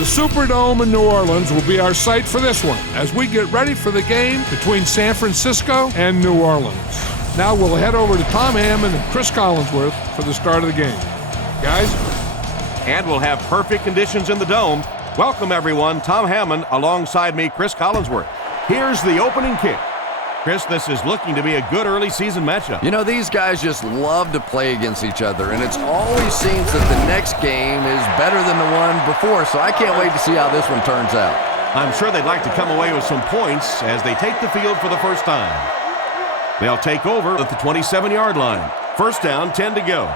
The Superdome in New Orleans will be our site for this one as we get ready for the game between San Francisco and New Orleans. Now we'll head over to Tom Hammond and Chris Collinsworth for the start of the game. Guys? And we'll have perfect conditions in the Dome. Welcome, everyone. Tom Hammond alongside me, Chris Collinsworth. Here's the opening kick. Chris, this is looking to be a good early season matchup. You know, these guys just love to play against each other, and it's always seems that the next game is better than the one before, so I can't wait to see how this one turns out. I'm sure they'd like to come away with some points as they take the field for the first time. They'll take over at the 27-yard line. First down, 10 to go.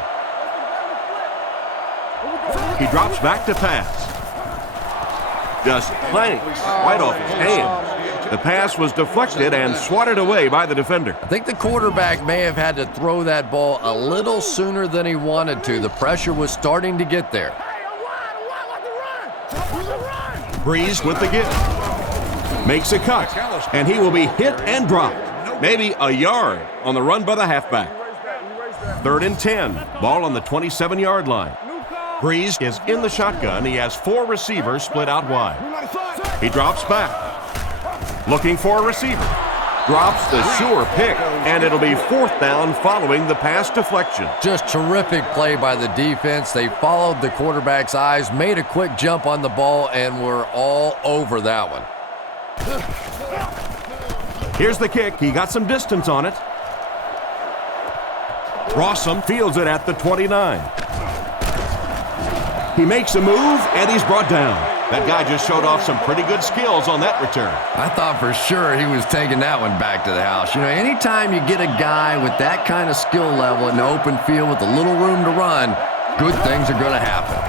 He drops back to pass. Just clanks right off his hand. The pass was deflected and swatted away by the defender. I think the quarterback may have had to throw that ball a little sooner than he wanted to. The pressure was starting to get there. Breeze with the give. Makes a cut, and he will be hit and dropped. Maybe a yard on the run by the halfback. 3rd and 10. Ball on the 27-yard line. Breeze is in the shotgun. He has 4 receivers split out wide. He drops back. Looking for a receiver. Drops the sure pick, and it'll be 4th down following the pass deflection. Just terrific play by the defense. They followed the quarterback's eyes, made a quick jump on the ball, and were all over that one. Here's the kick. He got some distance on it. Rossum fields it at the 29. He makes a move, and he's brought down. That guy just showed off some pretty good skills on that return. I thought for sure he was taking that one back to the house. You know, anytime you get a guy with that kind of skill level in the open field with a little room to run, good things are going to happen.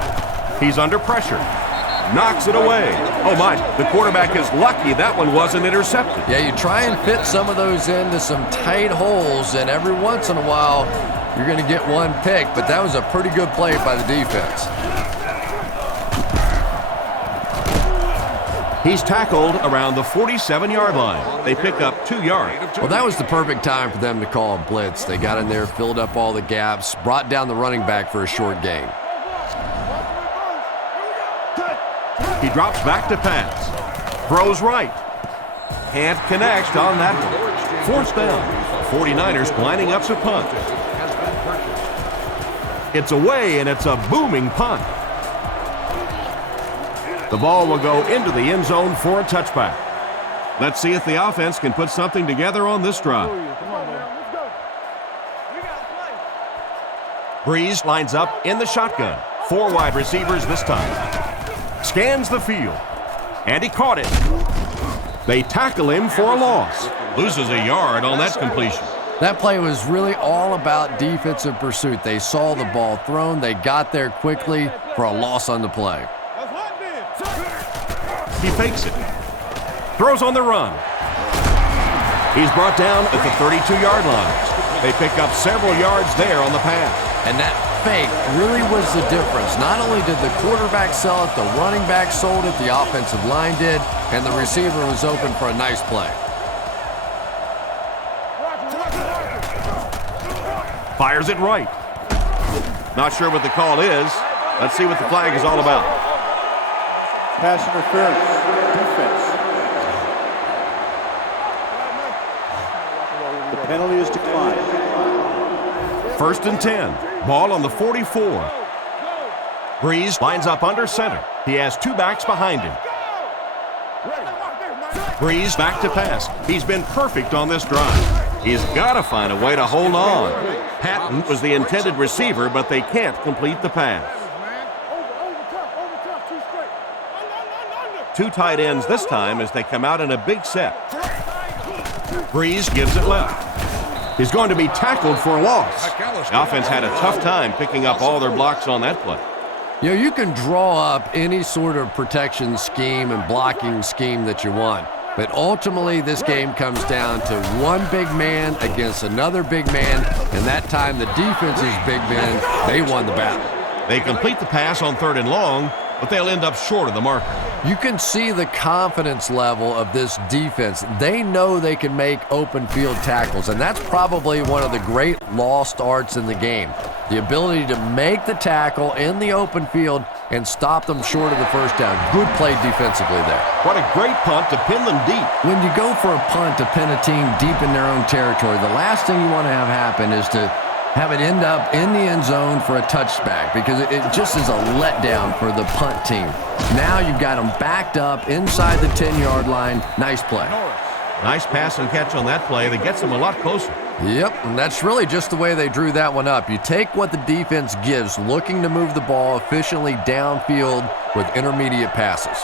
He's under pressure. Knocks it away. Oh, my. The quarterback is lucky that one wasn't intercepted. Yeah, you try and fit some of those into some tight holes, and every once in a while, you're going to get one pick, but that was a pretty good play by the defense. He's tackled around the 47-yard line. They pick up 2 yards. Well, that was the perfect time for them to call a blitz. They got in there, filled up all the gaps, brought down the running back for a short gain. He drops back to pass. Throws right. Can't connect on that one. 4th down. 49ers lining up to punt. It's away, and it's a booming punt. The ball will go into the end zone for a touchback. Let's see if the offense can put something together on this drive. Breeze lines up in the shotgun. 4 wide receivers this time. Scans the field. And he caught it. They tackle him for a loss. Loses a yard on that completion. That play was really all about defensive pursuit. They saw the ball thrown. They got there quickly for a loss on the play. He fakes it. Throws on the run. He's brought down at the 32-yard line. They pick up several yards there on the pass. And that fake really was the difference. Not only did the quarterback sell it, the running back sold it, the offensive line did, and the receiver was open for a nice play. Fires it right. Not sure what the call is. Let's see what the flag is all about. Pass interference, defense. The penalty is declined. 1st and 10. Ball on the 44. Breeze lines up under center. He has 2 backs behind him. Breeze back to pass. He's been perfect on this drive. He's got to find a way to hold on. Patton was the intended receiver, but they can't complete the pass. 2 tight ends this time as they come out in a big set. Breeze gives it left. He's going to be tackled for a loss. The offense had a tough time picking up all their blocks on that play. You know, you can draw up any sort of protection scheme and blocking scheme that you want. But ultimately, this game comes down to one big man against another big man. And that time, the defense's big men, they won the battle. They complete the pass on 3rd and long, but they'll end up short of the marker. You can see the confidence level of this defense. They know they can make open field tackles, and that's probably one of the great lost arts in the game. The ability to make the tackle in the open field and stop them short of the first down. Good play defensively there. What a great punt to pin them deep. When you go for a punt to pin a team deep in their own territory, the last thing you want to have happen is to have it end up in the end zone for a touchback, because it just is a letdown for the punt team. Now you've got them backed up inside the 10-yard line. Nice play. Nice pass and catch on that play that gets them a lot closer. Yep, and that's really just the way they drew that one up. You take what the defense gives, looking to move the ball efficiently downfield with intermediate passes.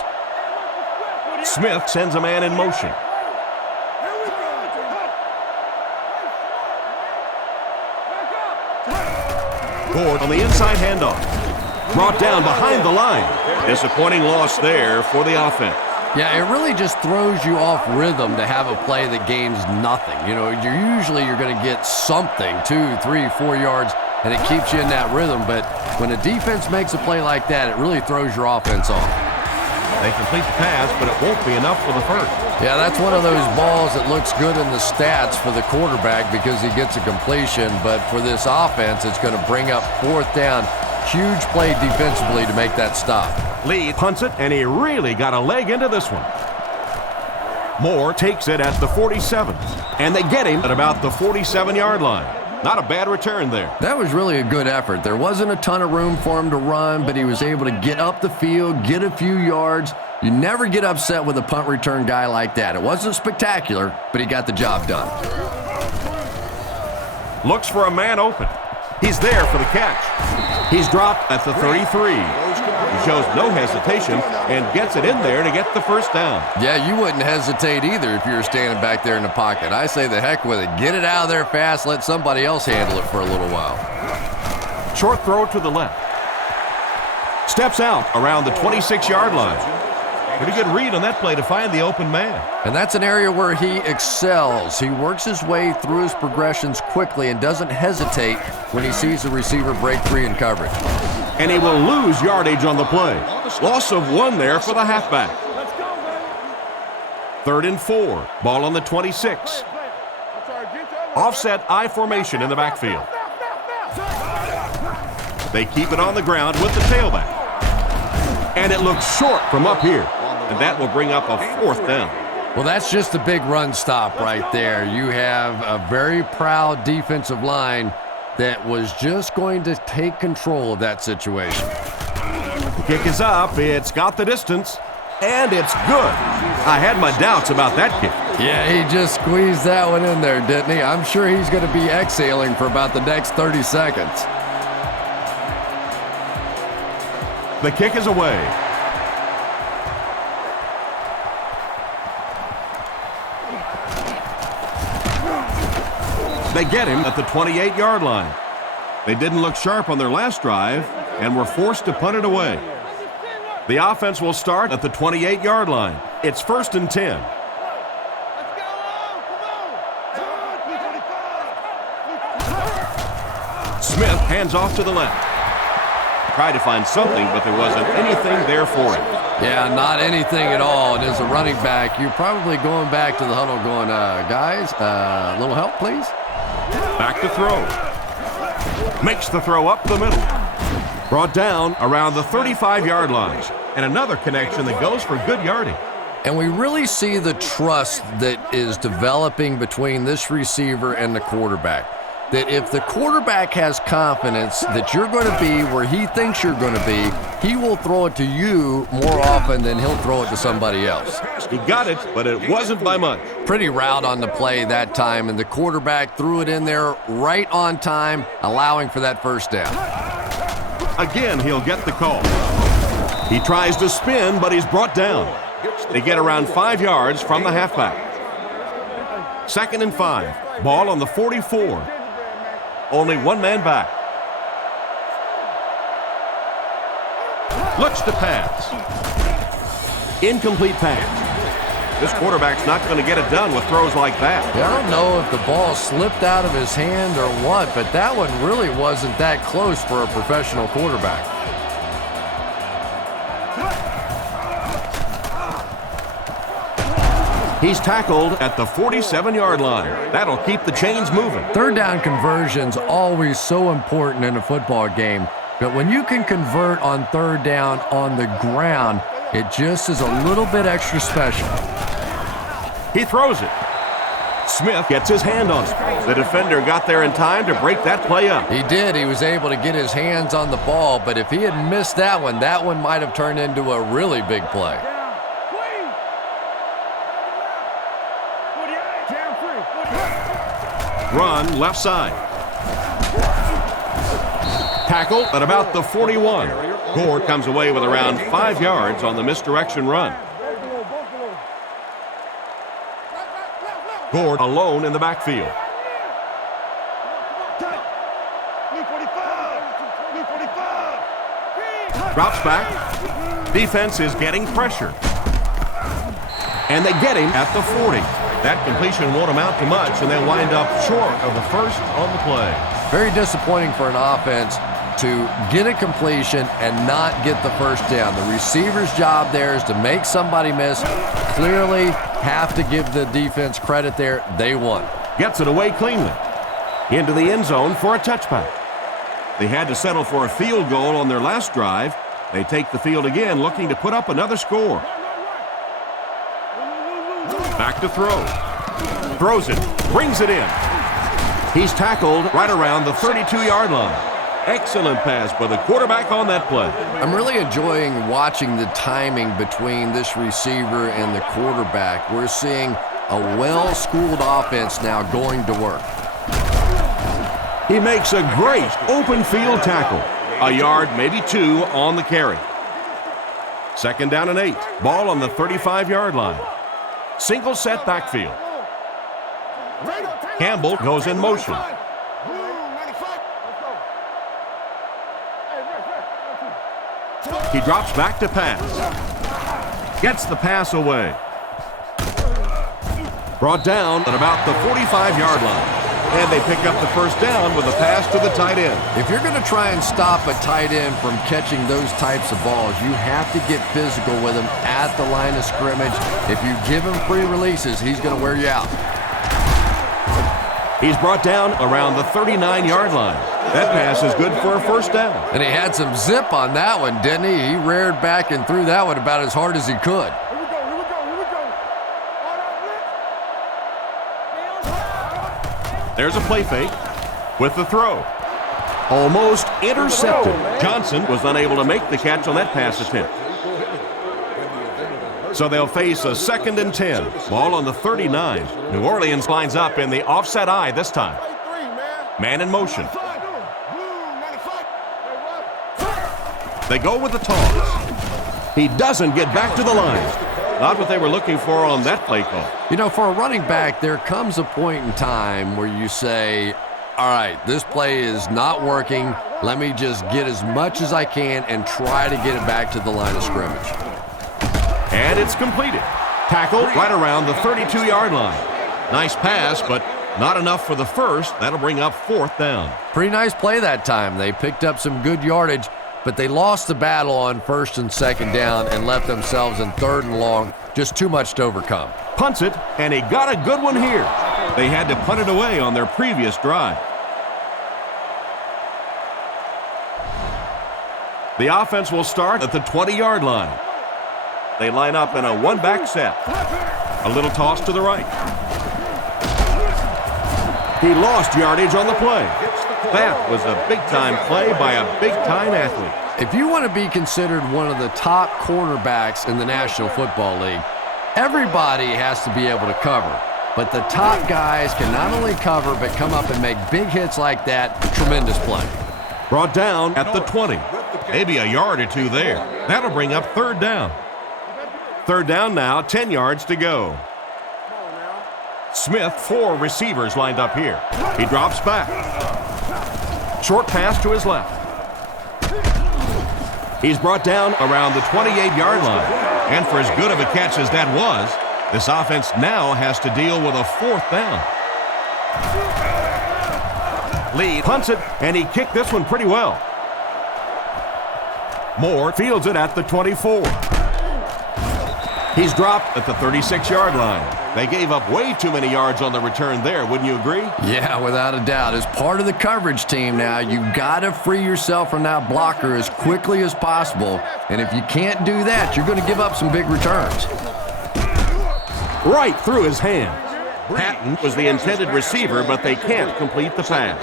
Smith sends a man in motion. Ford on the inside handoff. Brought down behind the line. Disappointing loss there for the offense. Yeah, it really just throws you off rhythm to have a play that gains nothing. You know, you're going to get something, 2, 3, 4 yards, and it keeps you in that rhythm. But when a defense makes a play like that, it really throws your offense off. They complete the pass, but it won't be enough for the first. Yeah, that's one of those balls that looks good in the stats for the quarterback because he gets a completion. But for this offense, it's going to bring up fourth down. Huge play defensively to make that stop. Lee punts it, and he really got a leg into this one. Moore takes it at the 47, and they get him at about the 47-yard line. Not a bad return there. That was really a good effort. There wasn't a ton of room for him to run, but he was able to get up the field, get a few yards. You never get upset with a punt return guy like that. It wasn't spectacular, but he got the job done. Looks for a man open. He's there for the catch. He's dropped at the 33. He shows no hesitation and gets it in there to get the first down. Yeah, you wouldn't hesitate either if you were standing back there in the pocket. I say the heck with it. Get it out of there fast. Let somebody else handle it for a little while. Short throw to the left. Steps out around the 26-yard line. Pretty good read on that play to find the open man. And that's an area where he excels. He works his way through his progressions quickly and doesn't hesitate when he sees the receiver break free in coverage. And he will lose yardage on the play. Loss of 1 there for the halfback. 3rd and 4. Ball on the 26. Offset I formation in the backfield. They keep it on the ground with the tailback. And it looks short from up here. And that will bring up a 4th down. Well, that's just a big run stop right there. You have a very proud defensive line that was just going to take control of that situation. The kick is up. It's got the distance. And it's good. I had my doubts about that kick. Yeah, he just squeezed that one in there, didn't he? I'm sure he's going to be exhaling for about the next 30 seconds. The kick is away. They get him at the 28-yard line. They didn't look sharp on their last drive and were forced to punt it away. The offense will start at the 28-yard line. It's 1st and 10. Smith hands off to the left. Tried to find something, but there wasn't anything there for him. Yeah, not anything at all. And as a running back, you're probably going back to the huddle going, guys, a little help, please? Back to throw. Makes the throw up the middle. Brought down around the 35-yard line. And another connection that goes for good yardage. And we really see the trust that is developing between this receiver and the quarterback. That if the quarterback has confidence that you're going to be where he thinks you're going to be, he will throw it to you more often than he'll throw it to somebody else. He got it, but it wasn't by much. Pretty route on the play that time, and the quarterback threw it in there right on time, allowing for that first down. Again, he'll get the call. He tries to spin, but he's brought down. They get around 5 yards from the halfback. 2nd and 5. Ball on the 44. Only one man back. Looks to pass. Incomplete pass. This quarterback's not going to get it done with throws like that. I don't know if the ball slipped out of his hand or what, but that one really wasn't that close for a professional quarterback. He's tackled at the 47-yard line. That'll keep the chains moving. Third down conversion's always so important in a football game, but when you can convert on third down on the ground, it just is a little bit extra special. He throws it. Smith gets his hand on it. The defender got there in time to break that play up. He did. He was able to get his hands on the ball, but if he had missed that one might have turned into a really big play. Run left side. Tackle at about the 41. Gord comes away with around 5 yards on the misdirection run. Gord alone in the backfield. Drops back. Defense is getting pressure. And they get him at the 40. That completion won't amount to much, and they wind up short of the first on the play. Very disappointing for an offense to get a completion and not get the first down. The receiver's job there is to make somebody miss. Clearly have to give the defense credit there. They won. Gets it away cleanly. Into the end zone for a touchback. They had to settle for a field goal on their last drive. They take the field again, looking to put up another score. Back to throw. Throws it. Brings it in. He's tackled right around the 32-yard line. Excellent pass by the quarterback on that play. I'm really enjoying watching the timing between this receiver and the quarterback. We're seeing a well-schooled offense now going to work. He makes a great open field tackle. A yard, maybe 2 on the carry. 2nd down and 8. Ball on the 35-yard line. Single set backfield. Campbell goes in motion. He drops back to pass. Gets the pass away. Brought down at about the 45-yard line. And they pick up the first down with a pass to the tight end. If you're going to try and stop a tight end from catching those types of balls, you have to get physical with him at the line of scrimmage. If you give him free releases, he's going to wear you out. He's brought down around the 39-yard line. That pass is good for a first down. And he had some zip on that one, didn't he? He reared back and threw that one about as hard as he could. There's a play fake with the throw. Almost intercepted. Johnson was unable to make the catch on that pass attempt. So they'll face a 2nd and 10. Ball on the 39. New Orleans lines up in the offset eye this time. Man in motion. They go with the toss. He doesn't get back to the line. Not what they were looking for on that play call. You know, for a running back, there comes a point in time where you say, all right, this play is not working. Let me just get as much as I can and try to get it back to the line of scrimmage. And it's completed. Tackled right around the 32-yard line. Nice pass, but not enough for the first. That'll bring up 4th down. Pretty nice play that time. They picked up some good yardage, but they lost the battle on 1st and 2nd down and left themselves in 3rd and long. Just too much to overcome. Punts it, and he got a good one here. They had to punt it away on their previous drive. The offense will start at the 20-yard line. They line up in a one-back set. A little toss to the right. He lost yardage on the play. That was a big-time play by a big-time athlete. If you want to be considered one of the top cornerbacks in the National Football League, everybody has to be able to cover. But the top guys can not only cover, but come up and make big hits like that. Tremendous play. Brought down at the 20. Maybe a yard or 2 there. That'll bring up 3rd down. 3rd down now, 10 yards to go. Smith, 4 receivers lined up here. He drops back. Short pass to his left. He's brought down around the 28-yard line. And for as good of a catch as that was, this offense now has to deal with a 4th down. Lee punts it, and he kicked this one pretty well. Moore fields it at the 24. He's dropped at the 36-yard line. They gave up way too many yards on the return there, wouldn't you agree? Yeah, without a doubt. As part of the coverage team now, you've got to free yourself from that blocker as quickly as possible. And if you can't do that, you're going to give up some big returns. Right through his hands. Patton was the intended receiver, but they can't complete the pass.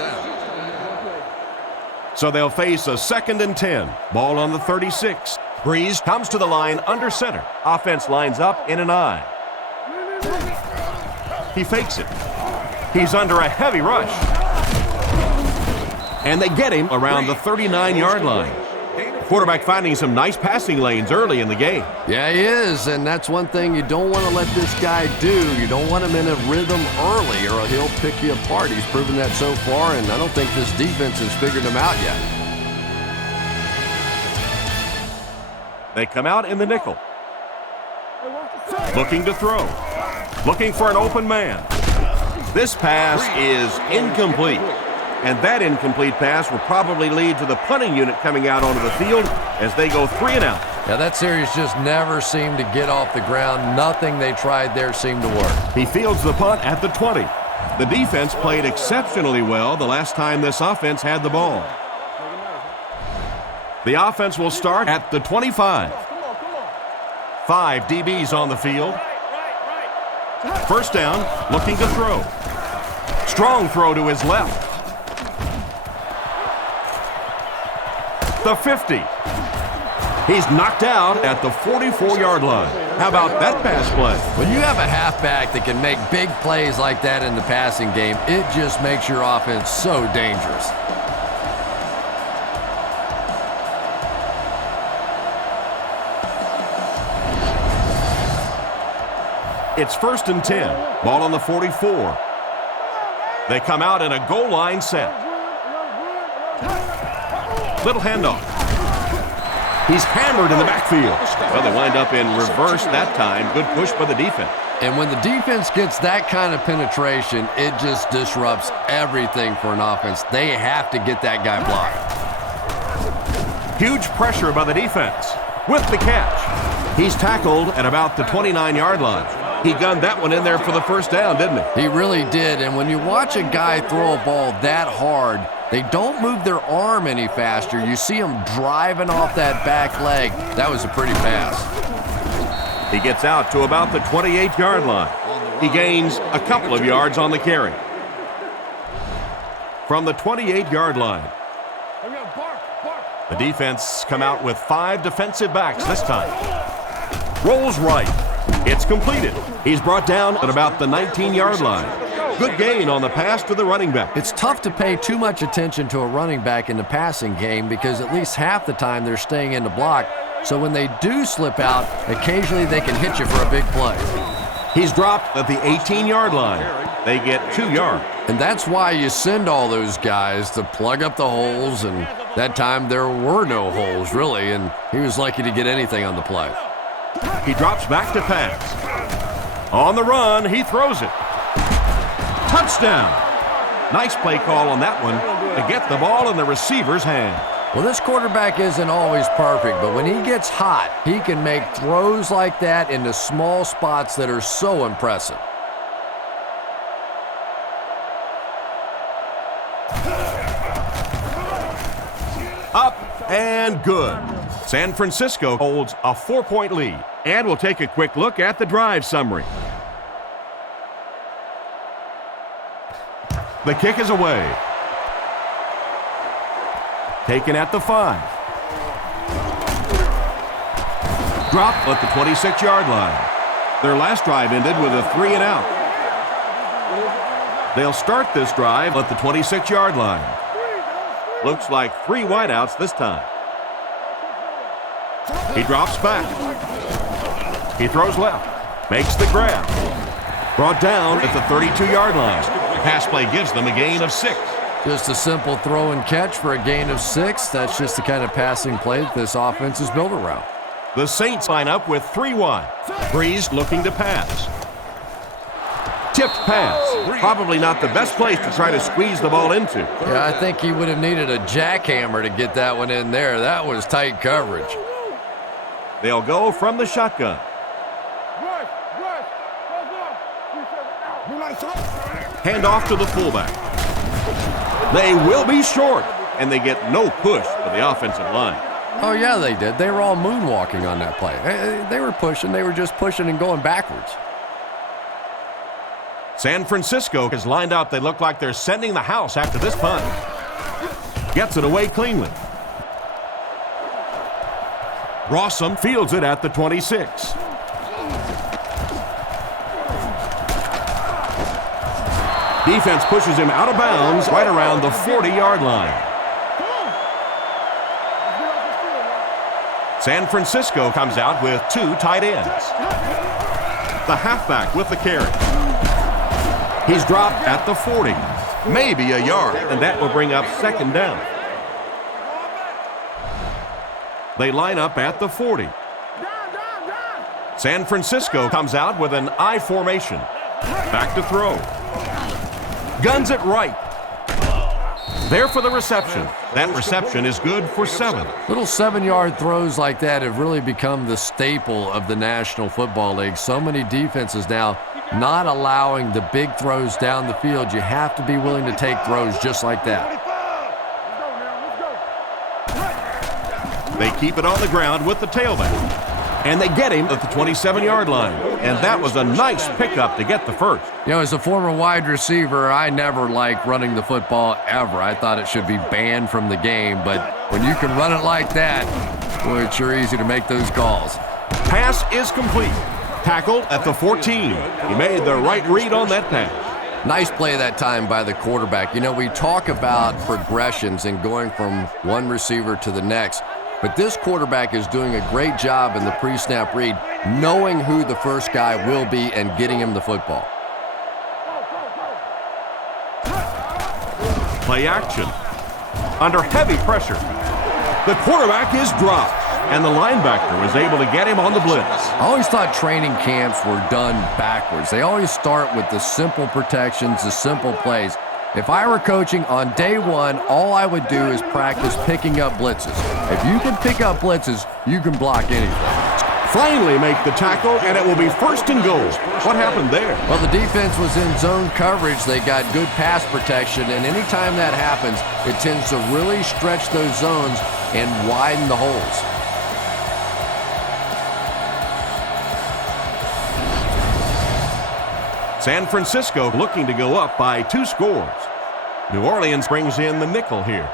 So they'll face a 2nd and 10. Ball on the 36. Breeze comes to the line under center. Offense lines up in an I. He fakes it. He's under a heavy rush. And they get him around the 39-yard line. Quarterback finding some nice passing lanes early in the game. Yeah, he is, and that's one thing you don't want to let this guy do. You don't want him in a rhythm early, or he'll pick you apart. He's proven that so far, and I don't think this defense has figured him out yet. They come out in the nickel. Looking to throw. Looking for an open man. This pass is incomplete. And that incomplete pass will probably lead to the punting unit coming out onto the field as they go 3 and out. Yeah, that series just never seemed to get off the ground. Nothing they tried there seemed to work. He fields the punt at the 20. The defense played exceptionally well the last time this offense had the ball. The offense will start at the 25. 5 DBs on the field. First down, looking to throw. Strong throw to his left. The 50. He's knocked out at the 44-yard line. How about that pass play? When you have a halfback that can make big plays like that in the passing game, it just makes your offense so dangerous. It's 1st and 10. Ball on the 44. They come out in a goal line set. Little handoff. He's hammered in the backfield. Well, they wind up in reverse that time. Good push by the defense. And when the defense gets that kind of penetration, it just disrupts everything for an offense. They have to get that guy blocked. Huge pressure by the defense. With the catch. He's tackled at about the 29-yard line. He gunned that one in there for the first down, didn't he? He really did. And when you watch a guy throw a ball that hard, they don't move their arm any faster. You see him driving off that back leg. That was a pretty pass. He gets out to about the 28-yard line. He gains a couple of yards on the carry. From the 28-yard line. The defense come out with 5 defensive backs this time. Rolls right. It's completed. He's brought down at about the 19-yard line. Good gain on the pass to the running back. It's tough to pay too much attention to a running back in the passing game because at least half the time they're staying in the block. So when they do slip out, occasionally they can hit you for a big play. He's dropped at the 18-yard line. They get 2 yards. And that's why you send all those guys to plug up the holes, and that time there were no holes, really, and he was lucky to get anything on the play. He drops back to pass. On the run, he throws it. Touchdown. Nice play call on that one to get the ball in the receiver's hand. Well, this quarterback isn't always perfect, but when he gets hot, he can make throws like that into small spots that are so impressive. Up and good. San Francisco holds a 4-point lead. And we'll take a quick look at the drive summary. The kick is away. Taken at the 5. Dropped at the 26-yard line. Their last drive ended with a 3 and out. They'll start this drive at the 26-yard line. Looks like 3 wideouts this time. He drops back. He throws left. Makes the grab. Brought down at the 32-yard line. The pass play gives them a gain of 6. Just a simple throw and catch for a gain of 6. That's just the kind of passing play that this offense is built around. The Saints line up with 3 wide. Breeze looking to pass. Tipped pass. Probably not the best place to try to squeeze the ball into. Yeah, I think he would have needed a jackhammer to get that one in there. That was tight coverage. They'll go from the shotgun. Hand off to the fullback. They will be short, and they get no push for the offensive line. Oh, yeah, they did. They were all moonwalking on that play. They were pushing. They were just pushing and going backwards. San Francisco is lined up. They look like they're sending the house after this punt. Gets it away cleanly. Rossum fields it at the 26. Defense pushes him out of bounds right around the 40-yard line. San Francisco comes out with 2 tight ends. The halfback with the carry. He's dropped at the 40. Maybe a yard, and that will bring up second down. They line up at the 40. San Francisco comes out with an I formation. Back to throw. Guns it right. There for the reception. That reception is good for 7. Little 7-yard throws like that have really become the staple of the National Football League. So many defenses now not allowing the big throws down the field. You have to be willing to take throws just like that. They keep it on the ground with the tailback. And they get him at the 27-yard line. And that was a nice pickup to get the first. You know, as a former wide receiver, I never liked running the football ever. I thought it should be banned from the game. But when you can run it like that, boy, it's sure easy to make those calls. Pass is complete. Tackled at the 14. He made the right read on that pass. Nice play that time by the quarterback. You know, we talk about progressions and going from one receiver to the next. But this quarterback is doing a great job in the pre-snap read, knowing who the first guy will be and getting him the football. Play action. Under heavy pressure. The quarterback is dropped, and the linebacker was able to get him on the blitz. I always thought training camps were done backwards. They always start with the simple protections, the simple plays. If I were coaching on day one, all I would do is practice picking up blitzes. If you can pick up blitzes, you can block anything. Finally make the tackle, and it will be first and goal. What happened there? Well, the defense was in zone coverage. They got good pass protection, and anytime that happens, it tends to really stretch those zones and widen the holes. San Francisco looking to go up by 2 scores. New Orleans brings in the nickel here.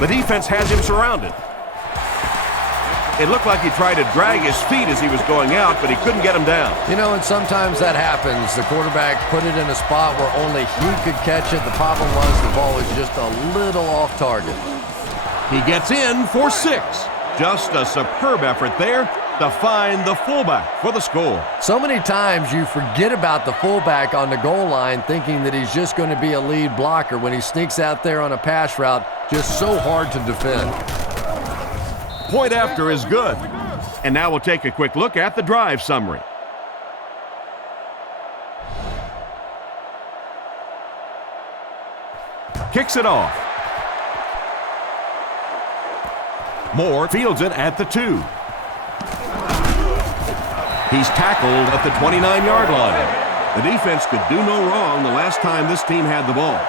The defense has him surrounded. It looked like he tried to drag his feet as he was going out, but he couldn't get him down. You know, and sometimes that happens. The quarterback put it in a spot where only he could catch it. The problem was the ball was just a little off target. He gets in for 6. Just a superb effort there to find the fullback for the score. So many times you forget about the fullback on the goal line thinking that he's just going to be a lead blocker when he sneaks out there on a pass route, just so hard to defend. Point after is good. And now we'll take a quick look at the drive summary. Kicks it off. Moore fields it at the 2. He's tackled at the 29-yard line. The defense could do no wrong the last time this team had the ball.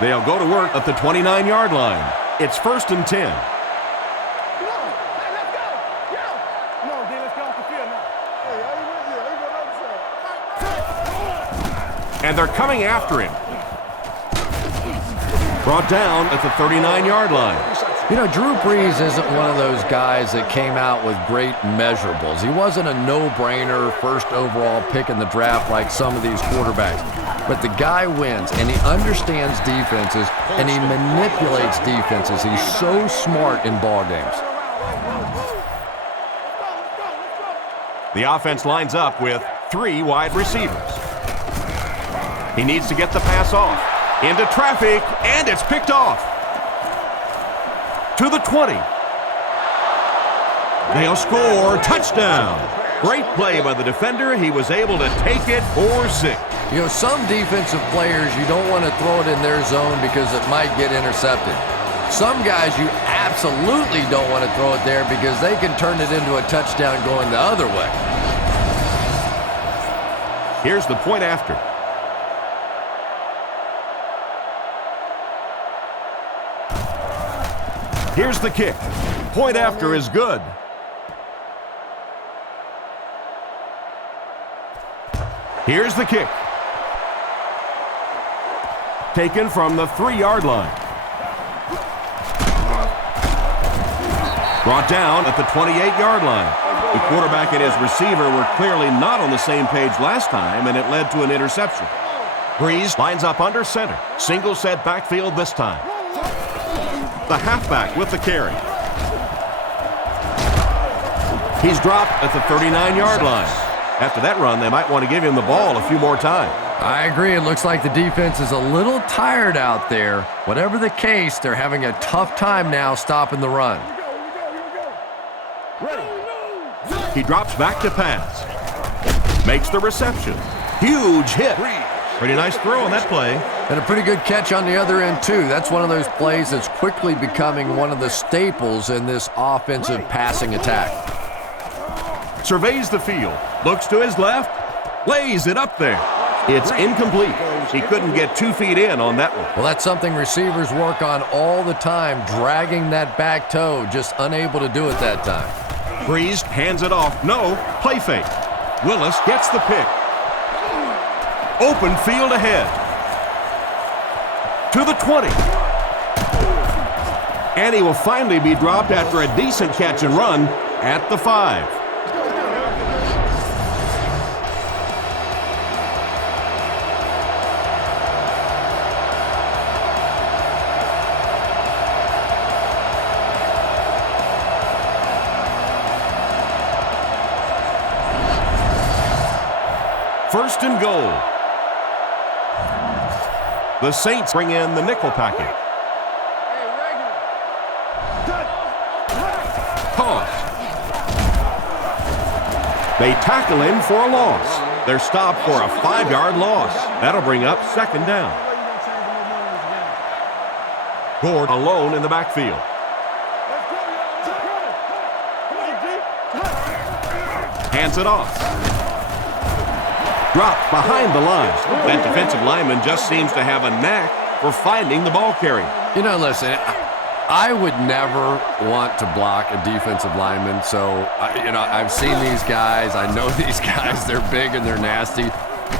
They'll go to work at the 29-yard line. It's first and 10. And they're coming after him. Brought down at the 39-yard line. You know, Drew Brees isn't one of those guys that came out with great measurables. He wasn't a no-brainer first overall pick in the draft like some of these quarterbacks. But the guy wins, and he understands defenses, and he manipulates defenses. He's so smart in ball games. The offense lines up with 3 wide receivers. He needs to get the pass off. Into traffic, and it's picked off. To the 20. They'll score. Touchdown. Great play by the defender. He was able to take it for 6. You know, some defensive players, you don't want to throw it in their zone because it might get intercepted. Some guys, you absolutely don't want to throw it there because they can turn it into a touchdown going the other way. Here's the point after. Here's the kick. Point after is good. Here's the kick. Taken from the 3-yard line. Brought down at the 28-yard line. The quarterback and his receiver were clearly not on the same page last time, and it led to an interception. Breeze lines up under center. Single set backfield this time. The halfback with the carry. He's dropped at the 39-yard line. After that run, they might want to give him the ball a few more times. I agree. It looks like the defense is a little tired out there. Whatever the case, they're having a tough time now stopping the run. He drops back to pass. Makes the reception. Huge hit. Pretty nice throw on that play. And a pretty good catch on the other end, too. That's one of those plays that's quickly becoming one of the staples in this offensive passing attack. Surveys the field. Looks to his left. Lays it up there. It's incomplete. He couldn't get 2 feet in on that one. Well, that's something receivers work on all the time, dragging that back toe, just unable to do it that time. Breeze hands it off. No, play fake. Willis gets the pick. Open field ahead. To the 20. And he will finally be dropped after a decent catch and run at the 5. First and goal. The Saints bring in the nickel package. Toss. They tackle him for a loss. They're stopped for a 5-yard loss. That'll bring up second down. Gord alone in the backfield. Hands it off. Dropped behind the line. That defensive lineman just seems to have a knack for finding the ball carrier. You know, listen, I would never want to block a defensive lineman. So, I've seen these guys. I know these guys. They're big and they're nasty.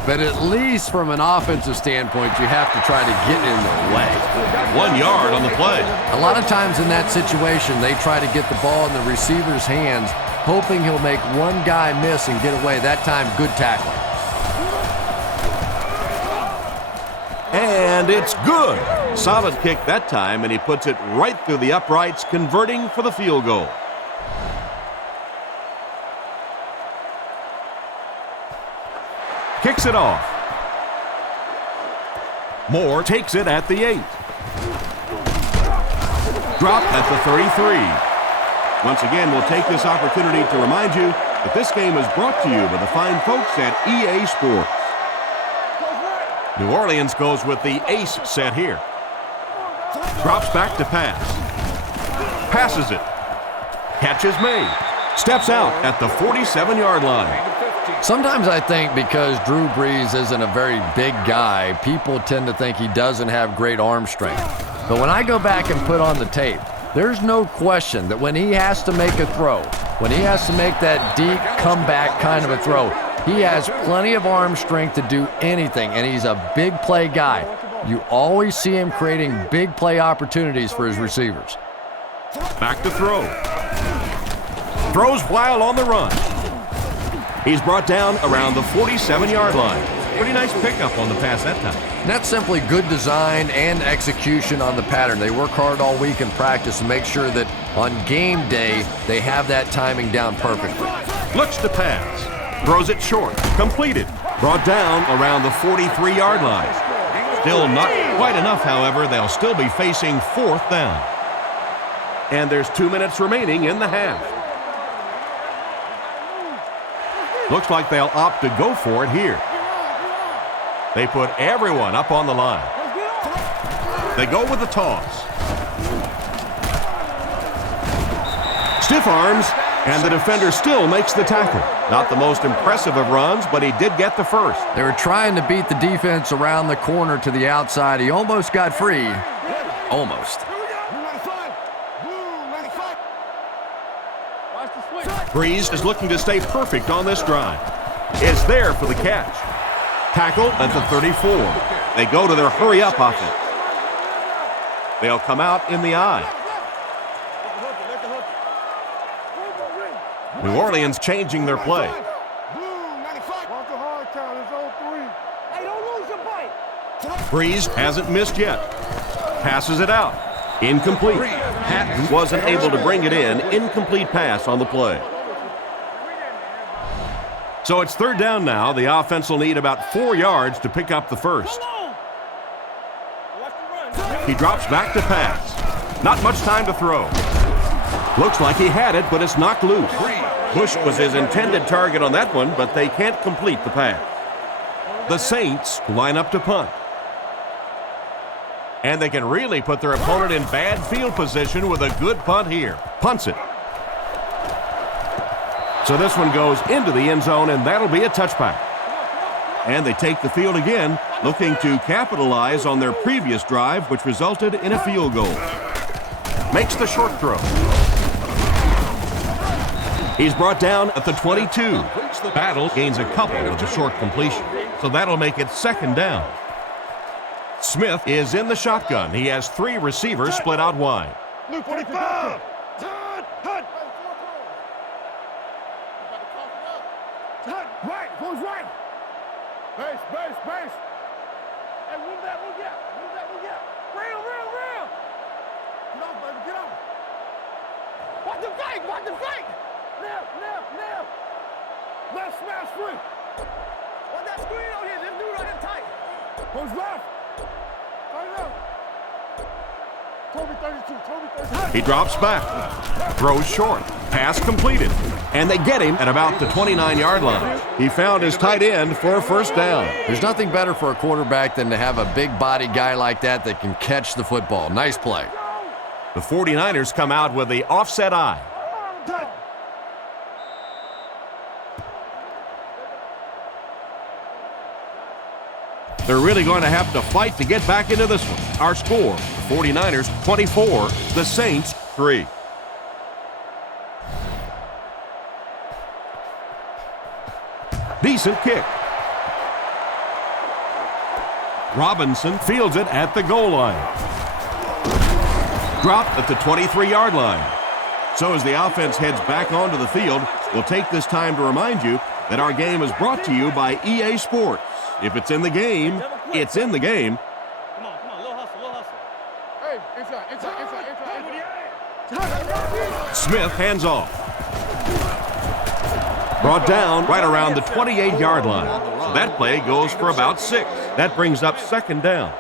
But at least from an offensive standpoint, you have to try to get in their way. 1 yard on the play. A lot of times in that situation, they try to get the ball in the receiver's hands, hoping he'll make one guy miss and get away. That time, good tackling. And it's good. Solid kick that time, and he puts it right through the uprights, converting for the field goal. Kicks it off. Moore takes it at the 8. Dropped at the 33. Once again, we'll take this opportunity to remind you that this game is brought to you by the fine folks at EA Sports. New Orleans goes with the ace set here. Drops back to pass. Passes it. Catch is made. Steps out at the 47-yard line. Sometimes I think because Drew Brees isn't a very big guy, people tend to think he doesn't have great arm strength. But when I go back and put on the tape, there's no question that when he has to make a throw, when he has to make that deep comeback kind of a throw, he has plenty of arm strength to do anything, and he's a big play guy. You always see him creating big play opportunities for his receivers. Back to throw. Throws while on the run. He's brought down around the 47-yard line. Pretty nice pickup on the pass that time. And that's simply good design and execution on the pattern. They work hard all week in practice to make sure that on game day they have that timing down perfectly. Looks to pass. Throws it short. Completed. Brought down around the 43-yard line. Still not quite enough, however. They'll still be facing 4th down. And there's 2 minutes remaining in the half. Looks like they'll opt to go for it here. They put everyone up on the line. They go with the toss. Stiff arms, And the defender still makes the tackle. Not the most impressive of runs, but he did get the first. They were trying to beat the defense around the corner to the outside. He almost got free. Almost. Breeze is looking to stay perfect on this drive. Is there for the catch. Tackle at the 34. They go to their hurry-up offense. They'll come out in the I. New Orleans changing their play. Breeze hasn't missed yet. Passes it out. Incomplete. Patton wasn't able to bring it in. Incomplete pass on the play. So it's third down now. The offense will need about 4 yards to pick up the first. He drops back to pass. Not much time to throw. Looks like he had it, but it's knocked loose. Bush was his intended target on that one, but they can't complete the pass. The Saints line up to punt. And they can really put their opponent in bad field position with a good punt here. Punts it. So this one goes into the end zone, and that'll be a touchback. And they take the field again, looking to capitalize on their previous drive, which resulted in a field goal. Makes the short throw. He's brought down at the 22. Battle gains a couple with the short completion, so that'll make it second down. Smith is in the shotgun. He has 3 receivers split out wide. 45! Right, goes right. Base. Hey, move that. Real. Get on, baby, get on. Watch the fake. Now. Left smash free. Watch that screen on here. This dude on it tight. Goes left. Tight up. Toby 32. He drops back. Throws short. Pass completed. And they get him at about the 29-yard line. He found his tight end for a first down. There's nothing better for a quarterback than to have a big-body guy like that can catch the football. Nice play. The 49ers come out with the offset I. They're really going to have to fight to get back into this one. Our score, the 49ers 24, the Saints 3. Decent kick. Robinson fields it at the goal line. Dropped at the 23-yard line. So as the offense heads back onto the field, we'll take this time to remind you that our game is brought to you by EA Sports. If it's in the game, it's in the game. Come on, little hustle. Hey, inside. Smith hands off. Brought down right around the 28-yard line. So that play goes for about 6. That brings up second down.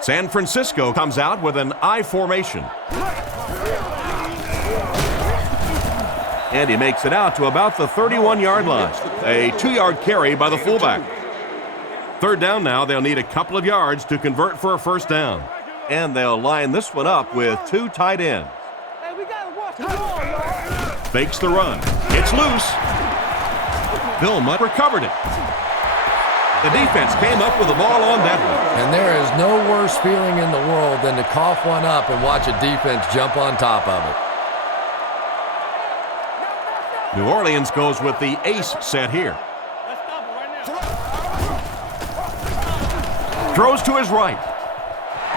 San Francisco comes out with an I formation. And he makes it out to about the 31-yard line. A 2-yard carry by the fullback. Third down now. They'll need a couple of yards to convert for a first down. And they'll line this one up with 2 tight ends. Hey, we gotta watch the ball, y'all. Fakes the run. It's loose. Vilma recovered it. The defense came up with the ball on that one. And there is no worse feeling in the world than to cough one up and watch a defense jump on top of it. New Orleans goes with the ace set here. Throws to his right.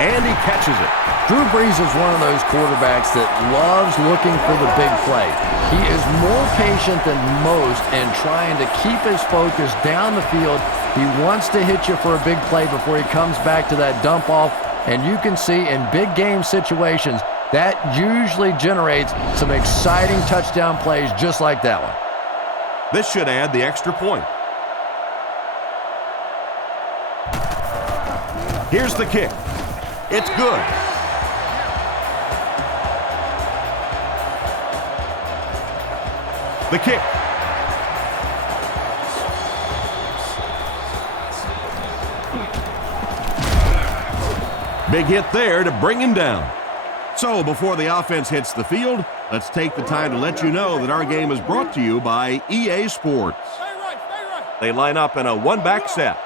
And he catches it. Drew Brees is one of those quarterbacks that loves looking for the big play. He is more patient than most in trying to keep his focus down the field. He wants to hit you for a big play before he comes back to that dump off. And you can see in big game situations, that usually generates some exciting touchdown plays just like that one. This should add the extra point. Here's the kick. It's good. The kick. Big hit there to bring him down. So before the offense hits the field, let's take the time to let you know that our game is brought to you by EA Sports. Stay right. They line up in a one-back set.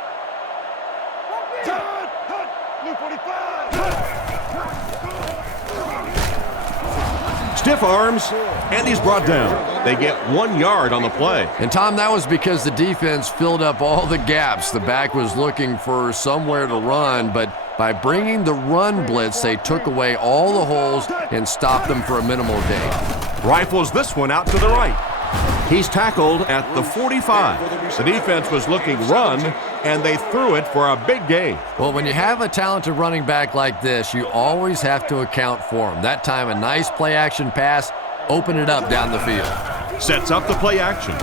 Stiff arms, and he's brought down. They get 1 yard on the play. And Tom, that was because the defense filled up all the gaps. The back was looking for somewhere to run, but by bringing the run blitz, they took away all the holes and stopped them for a minimal gain. Rifles this one out to the right. He's tackled at the 45. The defense was looking run, and they threw it for a big gain. Well, when you have a talented running back like this, you always have to account for him. That time, a nice play-action pass, open it up down the field. Sets up the play action.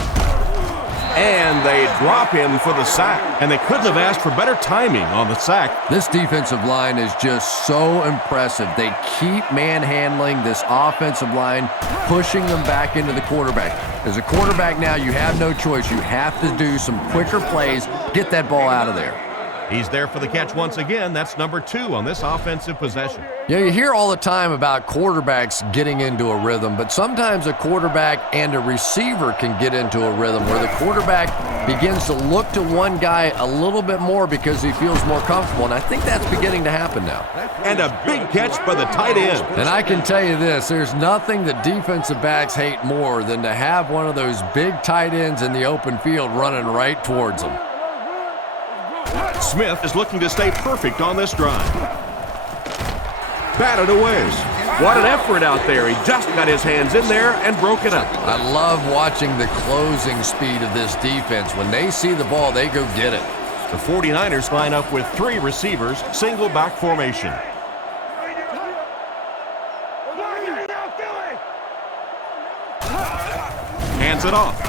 And they drop him for the sack. And they couldn't have asked for better timing on the sack. This defensive line is just so impressive. They keep manhandling this offensive line, pushing them back into the quarterback. As a quarterback now, you have no choice. You have to do some quicker plays, get that ball out of there. He's there for the catch once again. That's number 2 on this offensive possession. Yeah, you hear all the time about quarterbacks getting into a rhythm, but sometimes a quarterback and a receiver can get into a rhythm where the quarterback begins to look to one guy a little bit more because he feels more comfortable, and I think that's beginning to happen now. And a big catch by the tight end. And I can tell you this, there's nothing that defensive backs hate more than to have one of those big tight ends in the open field running right towards them. Smith is looking to stay perfect on this drive. Batted away. What an effort out there. He just got his hands in there and broke it up. I love watching the closing speed of this defense. When they see the ball, they go get it. The 49ers line up with 3 receivers, single back formation. Hands it off.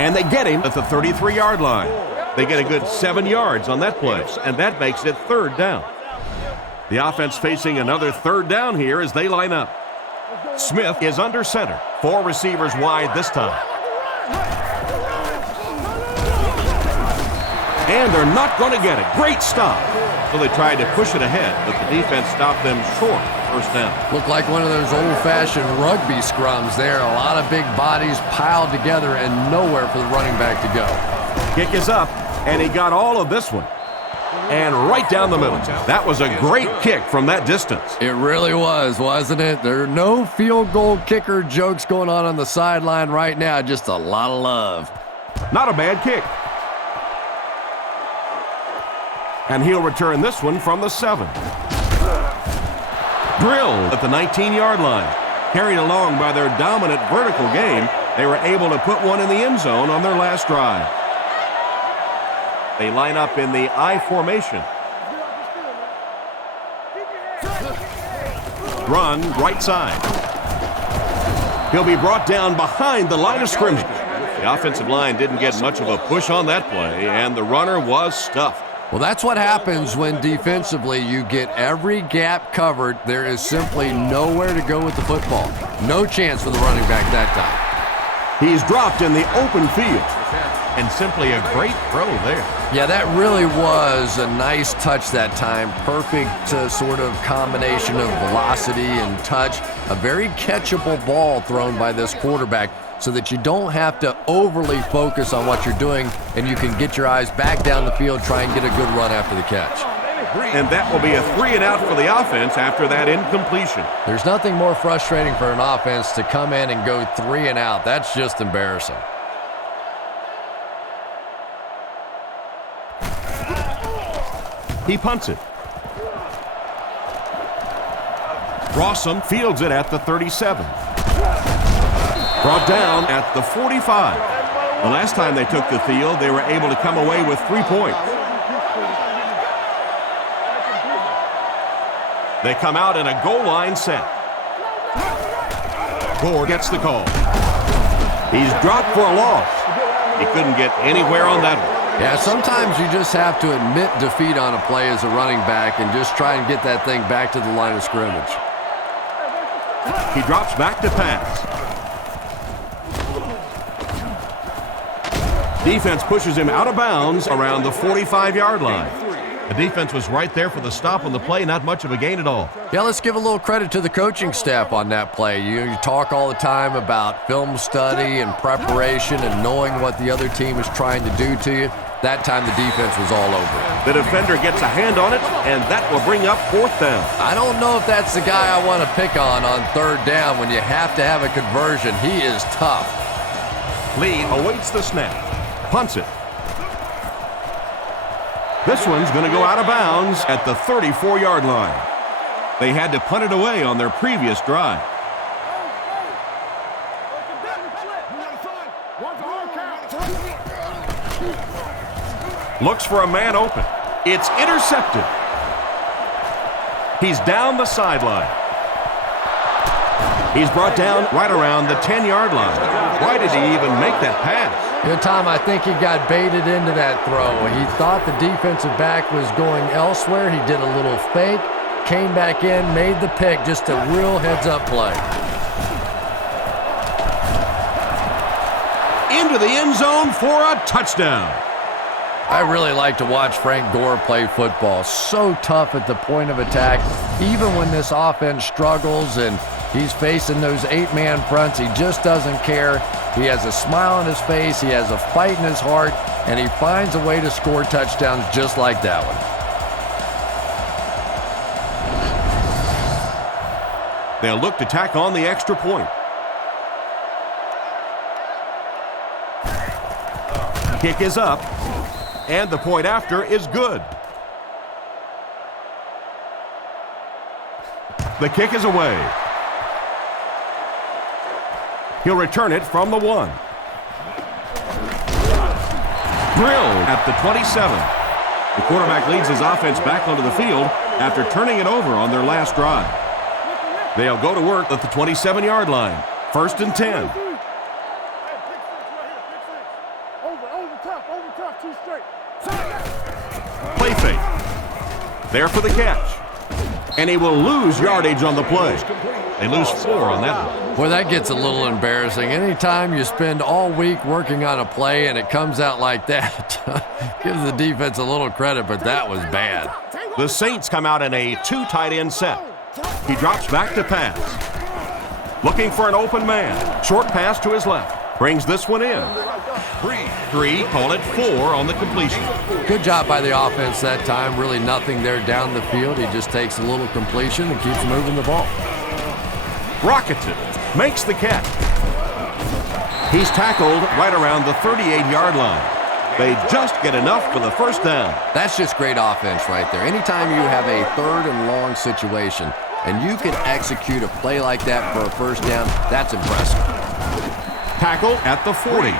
And they get him at the 33-yard line. They get a good 7 yards on that play, and that makes it 3rd down. The offense facing another 3rd down here as they line up. Smith is under center. 4 receivers wide this time. And they're not going to get it. Great stop. So they tried to push it ahead, but the defense stopped them short. 1st down. Looked like one of those old-fashioned rugby scrums there. A lot of big bodies piled together and nowhere for the running back to go. Kick is up, and he got all of this one. And right down the middle. That was a great kick from that distance. It really was, wasn't it? There are no field goal kicker jokes going on the sideline right now. Just a lot of love. Not a bad kick. And he'll return this one from the 7. Drilled at the 19-yard line. Carried along by their dominant vertical game, they were able to put one in the end zone on their last drive. They line up in the I formation. Run right side. He'll be brought down behind the line of scrimmage. The offensive line didn't get much of a push on that play, and the runner was stuffed. Well, that's what happens when defensively you get every gap covered. There is simply nowhere to go with the football. No chance for the running back that time. He's dropped in the open field. And simply a great throw there. Yeah, that really was a nice touch that time. Perfect sort of combination of velocity and touch. A very catchable ball thrown by this quarterback so that you don't have to overly focus on what you're doing and you can get your eyes back down the field, try and get a good run after the catch. And that will be a 3-and-out for the offense after that incompletion. There's nothing more frustrating for an offense to come in and go 3-and-out. That's just embarrassing. He punts it. Rossum fields it at the 37. Brought down at the 45. The last time they took the field, they were able to come away with 3 points. They come out in a goal line set. Gore gets the call. He's dropped for a loss. He couldn't get anywhere on that one. Yeah, sometimes you just have to admit defeat on a play as a running back and just try and get that thing back to the line of scrimmage. He drops back to pass. Defense pushes him out of bounds around the 45-yard line. The defense was right there for the stop on the play, not much of a gain at all. Yeah, let's give a little credit to the coaching staff on that play. You talk all the time about film study and preparation and knowing what the other team is trying to do to you. That time the defense was all over it. The defender gets a hand on it, and that will bring up 4th down. I don't know if that's the guy I want to pick on 3rd down when you have to have a conversion. He is tough. Lee awaits the snap. Punts it. This one's going to go out of bounds at the 34-yard line. They had to punt it away on their previous drive. Looks for a man open. It's intercepted. He's down the sideline. He's brought down right around the 10-yard line. Why did he even make that pass? Tom, I think he got baited into that throw. He thought the defensive back was going elsewhere. He did a little fake, came back in, made the pick. Just a real heads-up play. Into the end zone for a touchdown. I really like to watch Frank Gore play football. So tough at the point of attack. Even when this offense struggles and he's facing those 8-man fronts, he just doesn't care. He has a smile on his face, he has a fight in his heart, and he finds a way to score touchdowns just like that one. They'll look to tack on the extra point. Kick is up, and the point after is good. The kick is away. He'll return it from the 1. Drilled at the 27. The quarterback leads his offense back onto the field after turning it over on their last drive. They'll go to work at the 27-yard line. 1st and 10. Play fake. There for the catch. And he will lose yardage on the play. They lose 4 on that one. Boy, that gets a little embarrassing. Anytime you spend all week working on a play and it comes out like that, gives the defense a little credit, but that was bad. The Saints come out in a 2 tight end set. He drops back to pass. Looking for an open man. Short pass to his left. Brings this one in. 3, call it 4 on the completion. Good job by the offense that time. Really nothing there down the field. He just takes a little completion and keeps moving the ball. Rockets it. Makes the catch. He's tackled right around the 38-yard line. They just get enough for the 1st down. That's just great offense right there. Anytime you have a 3rd and long situation and you can execute a play like that for a 1st down, that's impressive. Tackle at the 40.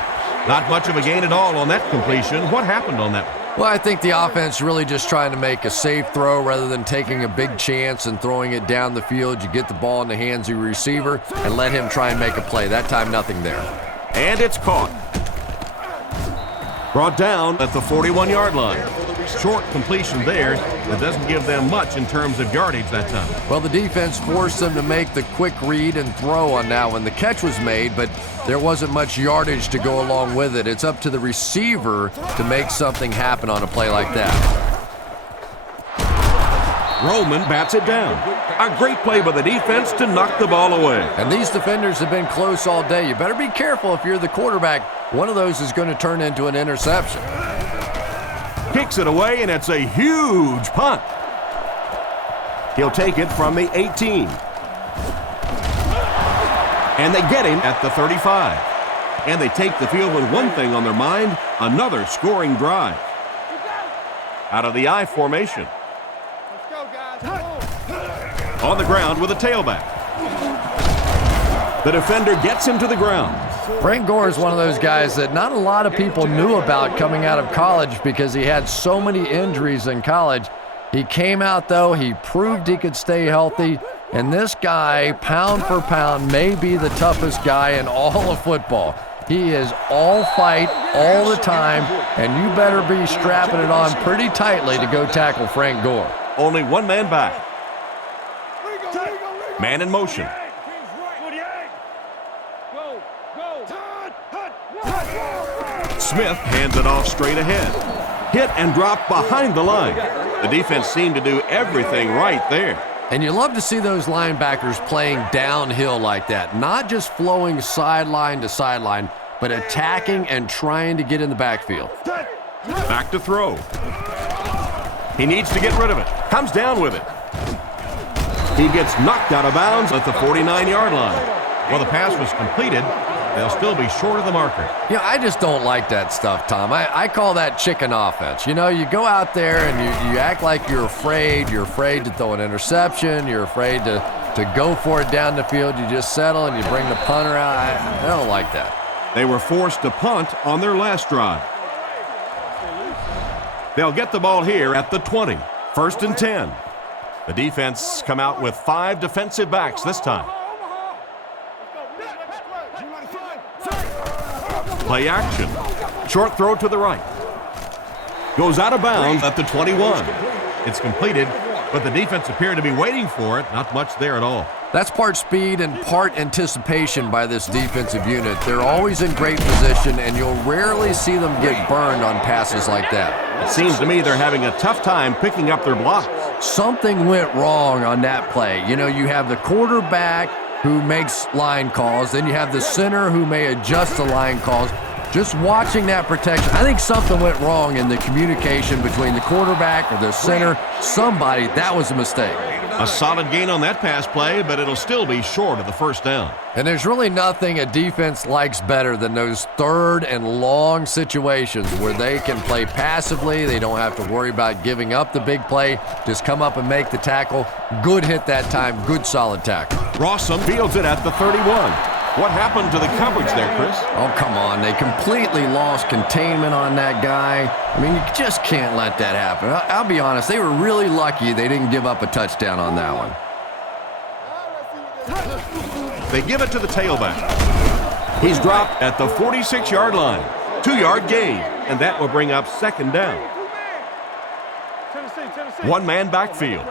Not much of a gain at all on that completion. What happened on that? Well, I think the offense really just trying to make a safe throw rather than taking a big chance and throwing it down the field. You get the ball in the hands of your receiver and let him try and make a play. That time, nothing there. And it's caught. Brought down at the 41-yard line. Short completion there that doesn't give them much in terms of yardage that time. Well, the defense forced them to make the quick read and throw on that one. The catch was made, but there wasn't much yardage to go along with it. It's up to the receiver to make something happen on a play like that. Roman bats it down. A great play by the defense to knock the ball away. And these defenders have been close all day. You better be careful if you're the quarterback. One of those is going to turn into an interception. Kicks it away, and it's a huge punt. He'll take it from the 18. And they get him at the 35. And they take the field with one thing on their mind, another scoring drive. Out of the I formation. Let's go, guys. On the ground with a tailback. The defender gets him to the ground. Frank Gore is one of those guys that not a lot of people knew about coming out of college because he had so many injuries in college. He came out, though. He proved he could stay healthy. And this guy, pound for pound, may be the toughest guy in all of football. He is all fight all the time, and you better be strapping it on pretty tightly to go tackle Frank Gore. Only one man back. Man in motion. Smith hands it off straight ahead. Hit and drop behind the line. The defense seemed to do everything right there. And you love to see those linebackers playing downhill like that, not just flowing sideline to sideline, but attacking and trying to get in the backfield. Back to throw. He needs to get rid of it. Comes down with it. He gets knocked out of bounds at the 49-yard line. Well, the pass was completed. They'll still be short of the marker. Yeah, I just don't like that stuff, Tom. I call that chicken offense. You know, you go out there and you act like you're afraid. You're afraid to throw an interception. You're afraid to go for it down the field. You just settle and you bring the punter out. I don't like that. They were forced to punt on their last drive. They'll get the ball here at the 20. 1st and 10. The defense come out with 5 defensive backs this time. Play action. Short throw to the right. Goes out of bounds at the 21. It's completed, but the defense appeared to be waiting for it. Not much there at all. That's part speed and part anticipation by this defensive unit. They're always in great position, and you'll rarely see them get burned on passes like that. It seems to me they're having a tough time picking up their blocks. Something went wrong on that play. You know, you have the quarterback who makes line calls, then you have the center who may adjust the line calls. Just watching that protection, I think something went wrong in the communication between the quarterback or the center. Somebody, that was a mistake. A solid gain on that pass play, but it'll still be short of the 1st down. And there's really nothing a defense likes better than those 3rd and long situations where they can play passively. They don't have to worry about giving up the big play. Just come up and make the tackle. Good hit that time. Good solid tackle. Rossum fields it at the 31. What happened to the coverage there, Chris? Oh, come on. They completely lost containment on that guy. I mean, you just can't let that happen. I'll be honest. They were really lucky they didn't give up a touchdown on that one. They give it to the tailback. He's dropped at the 46-yard line. 2-yard gain, and that will bring up 2nd down. One-man backfield.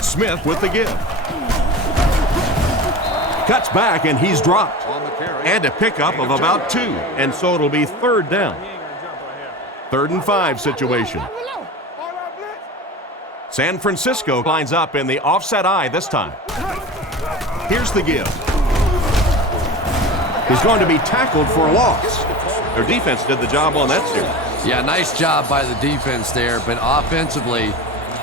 Smith with the give. Cuts back, and he's dropped. And a pickup of about 2, and so it'll be 3rd down. 3rd and 5 situation. San Francisco lines up in the offset eye this time. Here's the give. He's going to be tackled for a loss. Their defense did the job on that series. Yeah, nice job by the defense there, but offensively,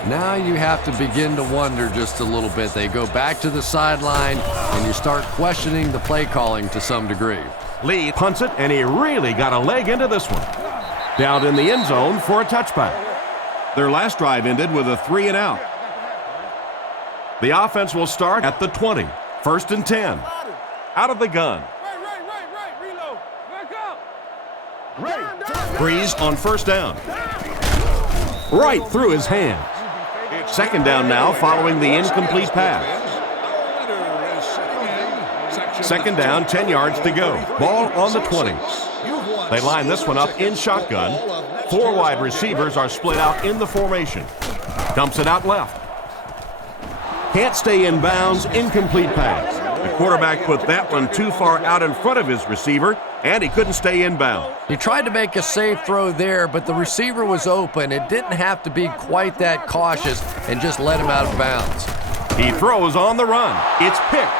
now you have to begin to wonder just a little bit. They go back to the sideline, and you start questioning the play calling to some degree. Lee punts it, and he really got a leg into this one. Down in the end zone for a touchback. Their last drive ended with a 3-and-out. The offense will start at the 20. 1st and 10. Out of the gun. Breeze on 1st down. Right through his hands. 2nd down now following the incomplete pass. 2nd down, 10 yards to go. Ball on the 20. They line this one up in shotgun. 4 wide receivers are split out in the formation. Dumps it out left. Can't stay in bounds, incomplete pass. The quarterback put that one too far out in front of his receiver, and he couldn't stay in bounds. He tried to make a safe throw there, but the receiver was open. It didn't have to be quite that cautious and just let him out of bounds. He throws on the run. It's picked.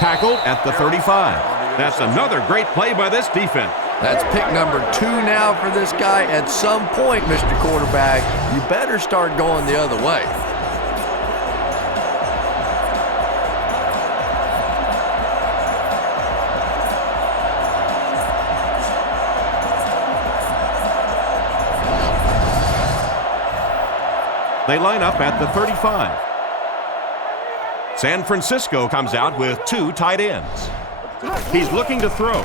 Tackled at the 35. That's another great play by this defense. That's pick number 2 now for this guy. At some point, Mr. Quarterback, you better start going the other way. They line up at the 35. San Francisco comes out with 2 tight ends. He's looking to throw.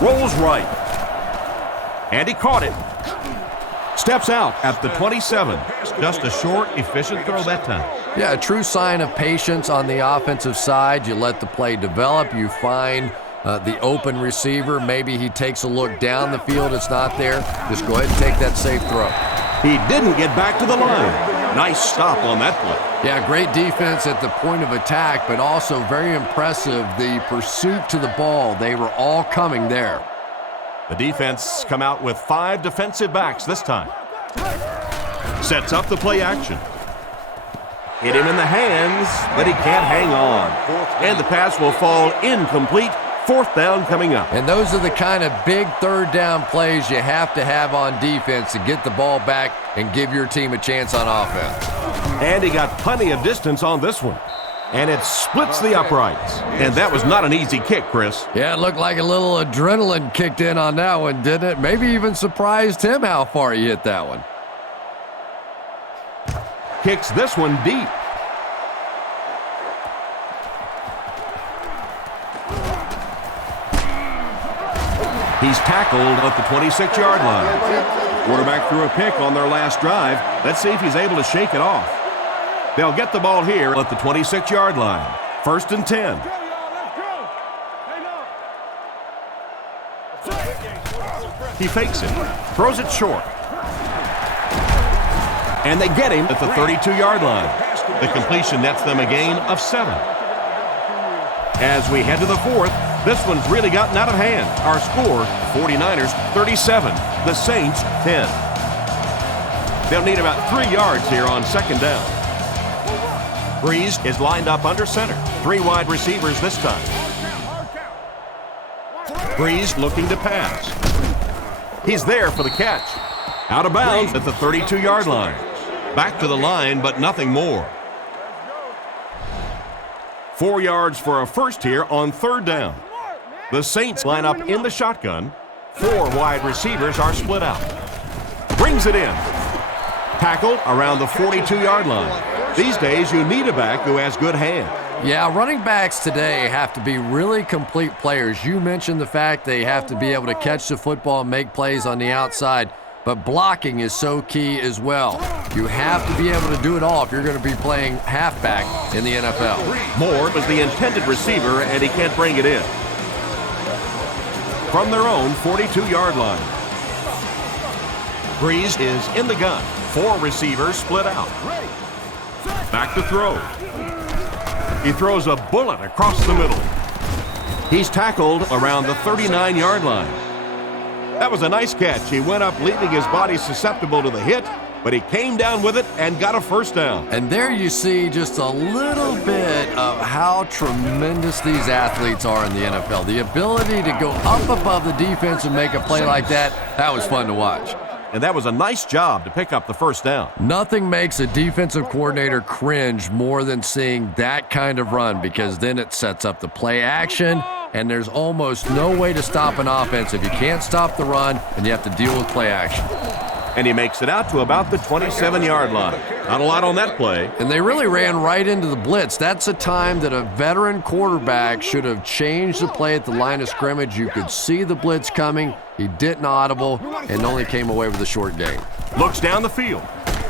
Rolls right. And he caught it. Steps out at the 27. Just a short, efficient throw that time. Yeah, a true sign of patience on the offensive side. You let the play develop. You find the open receiver. Maybe he takes a look down the field. It's not there. Just go ahead and take that safe throw. He didn't get back to the line. Nice stop on that play. Yeah, great defense at the point of attack, but also very impressive the pursuit to the ball. They were all coming there. The defense come out with 5 defensive backs this time. Sets up the play action. Hit him in the hands, but he can't hang on. And the pass will fall incomplete. 4th down coming up. And those are the kind of big 3rd down plays you have to have on defense to get the ball back and give your team a chance on offense. And he got plenty of distance on this one. And it splits the uprights. And that was not an easy kick, Chris. Yeah, it looked like a little adrenaline kicked in on that one, didn't it? Maybe even surprised him how far he hit that one. Kicks this one deep. He's tackled at the 26-yard line. Quarterback threw a pick on their last drive. Let's see if he's able to shake it off. They'll get the ball here at the 26-yard line. 1st and 10. He fakes it, throws it short. And they get him at the 32-yard line. The completion nets them a gain of 7. As we head to the 4th, this one's really gotten out of hand. Our score, 49ers 37, the Saints 10. They'll need about 3 yards here on 2nd down. Breeze is lined up under center. 3 wide receivers this time. Breeze looking to pass. He's there for the catch. Out of bounds at the 32-yard line. Back to the line, but nothing more. 4 yards for a first here on 3rd down. The Saints line up in the shotgun. 4 wide receivers are split out. Brings it in. Tackled around the 42-yard line. These days, you need a back who has good hands. Yeah, running backs today have to be really complete players. You mentioned the fact they have to be able to catch the football and make plays on the outside, but blocking is so key as well. You have to be able to do it all if you're going to be playing halfback in the NFL. Moore was the intended receiver, and he can't bring it in. From their own 42-yard line. Breeze is in the gun. 4 receivers split out. Back to throw. He throws a bullet across the middle. He's tackled around the 39-yard line. That was a nice catch. He went up leaving his body susceptible to the hit, but he came down with it and got a 1st down. And there you see just a little bit of how tremendous these athletes are in the NFL. The ability to go up above the defense and make a play like that was fun to watch. And that was a nice job to pick up the 1st down. Nothing makes a defensive coordinator cringe more than seeing that kind of run, because then it sets up the play action, and there's almost no way to stop an offense if you can't stop the run and you have to deal with play action. And he makes it out to about the 27-yard line. Not a lot on that play. And they really ran right into the blitz. That's a time that a veteran quarterback should have changed the play at the line of scrimmage. You could see the blitz coming. He didn't audible and only came away with a short gain. Looks down the field,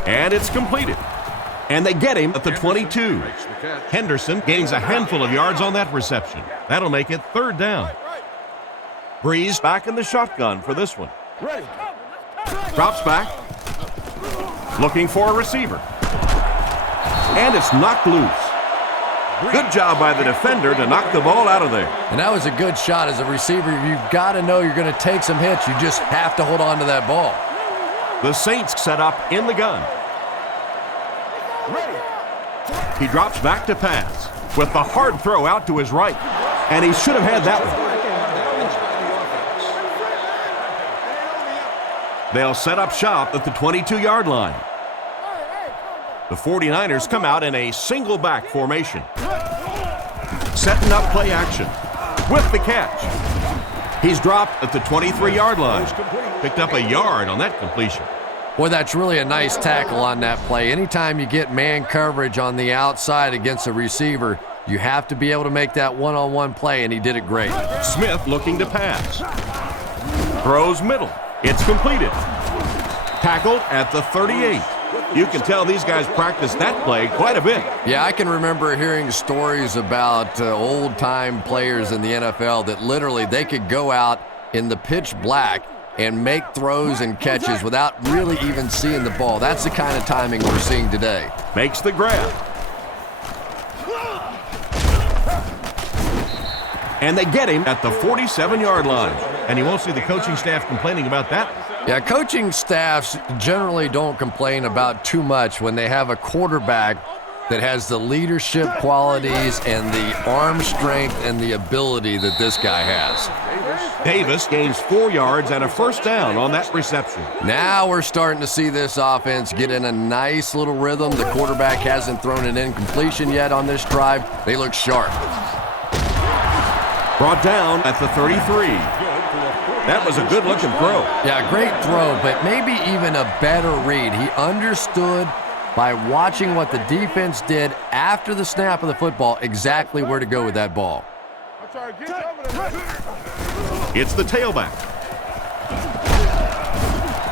and it's completed. And they get him at the 22. Henderson gains a handful of yards on that reception. That'll make it 3rd down. Breeze back in the shotgun for this one. Drops back. Looking for a receiver. And it's knocked loose. Good job by the defender to knock the ball out of there. And that was a good shot. As a receiver, you've got to know you're going to take some hits. You just have to hold on to that ball. The Saints set up in the gun. He drops back to pass with the hard throw out to his right. And he should have had that one. They'll set up shop at the 22-yard line. The 49ers come out in a single back formation. Setting up play action with the catch. He's dropped at the 23-yard line. Picked up a yard on that completion. Boy, that's really a nice tackle on that play. Anytime you get man coverage on the outside against a receiver, you have to be able to make that one-on-one play, and he did it great. Smith looking to pass. Throws middle. It's completed. Tackled at the 38. You can tell these guys practice that play quite a bit. Yeah, I can remember hearing stories about old-time players in the NFL that literally they could go out in the pitch black and make throws and catches without really even seeing the ball. That's the kind of timing we're seeing today. Makes the grab. And they get him at the 47-yard line. And you won't see the coaching staff complaining about that. Yeah, coaching staffs generally don't complain about too much when they have a quarterback that has the leadership qualities and the arm strength and the ability that this guy has. Davis gains 4 yards and a first down on that reception. Now we're starting to see this offense get in a nice little rhythm. The quarterback hasn't thrown an incompletion yet on this drive. They look sharp. Brought down at the 33. That was a good-looking throw. Yeah, great throw, but maybe even a better read. He understood by watching what the defense did after the snap of the football exactly where to go with that ball. It's the tailback.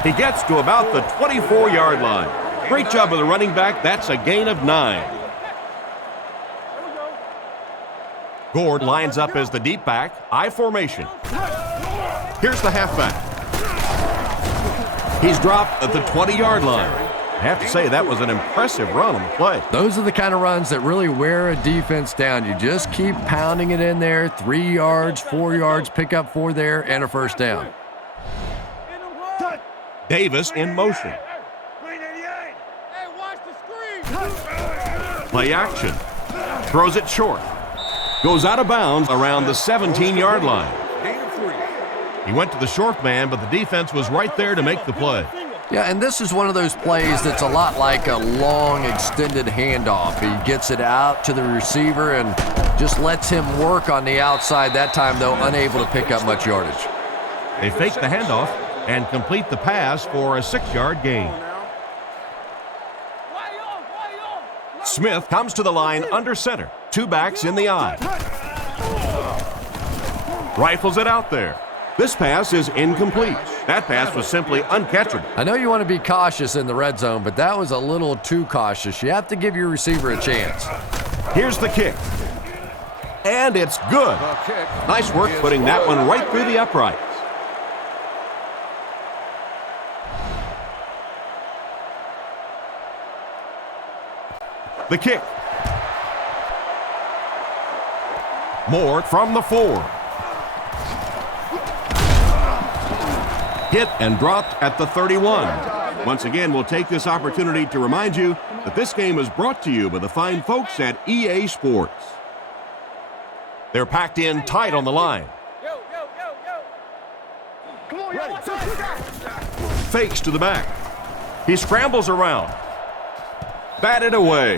He gets to about the 24-yard line. Great job of the running back. That's a gain of 9. Gord lines up as the deep back, I formation. Here's the halfback. He's dropped at the 20-yard line. I have to say, that was an impressive run on the play. Those are the kind of runs that really wear a defense down. You just keep pounding it in there, 3 yards, 4 yards, pick up 4 there, and a first down. Davis in motion. Play action. Throws it short. Goes out of bounds around the 17-yard line. He went to the short man, but the defense was right there to make the play. Yeah, and this is one of those plays that's a lot like a long, extended handoff. He gets it out to the receiver and just lets him work on the outside. That time, though, unable to pick up much yardage. They fake the handoff and complete the pass for a 6-yard gain. Smith comes to the line under center. 2 backs in the eye. Rifles it out there. This pass is incomplete. That pass was simply uncatchable. I know you want to be cautious in the red zone, but that was a little too cautious. You have to give your receiver a chance. Here's the kick. And it's good. Nice work putting that one right through the uprights. The kick. Moore from the 4. Hit and dropped at the 31. Once again, we'll take this opportunity to remind you that this game is brought to you by the fine folks at EA Sports. They're packed in tight on the line. Fakes to the back. He scrambles around. Batted away.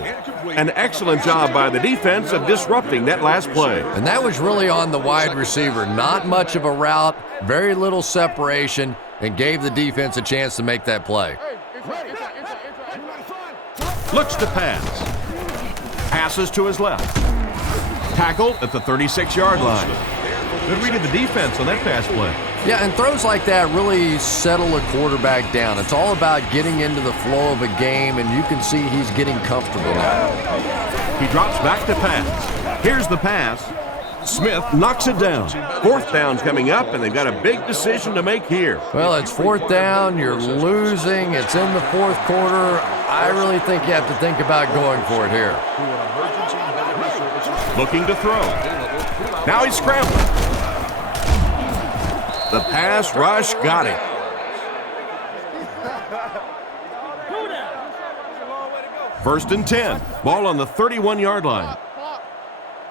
An excellent job by the defense of disrupting that last play. And that was really on the wide receiver. Not much of a route, very little separation, and gave the defense a chance to make that play. Looks to pass. Passes to his left. Tackled at the 36-yard line. Good read of the defense on that pass play. Yeah, and throws like that really settle a quarterback down. It's all about getting into the flow of a game, and you can see he's getting comfortable now. He drops back to pass. Here's the pass. Smith knocks it down. 4th down's coming up, and they've got a big decision to make here. Well, it's 4th down. You're losing. It's in the 4th quarter. I really think you have to think about going for it here. Looking to throw. Now he's scrambling. The pass rush got it. First and 10. Ball on the 31-yard line.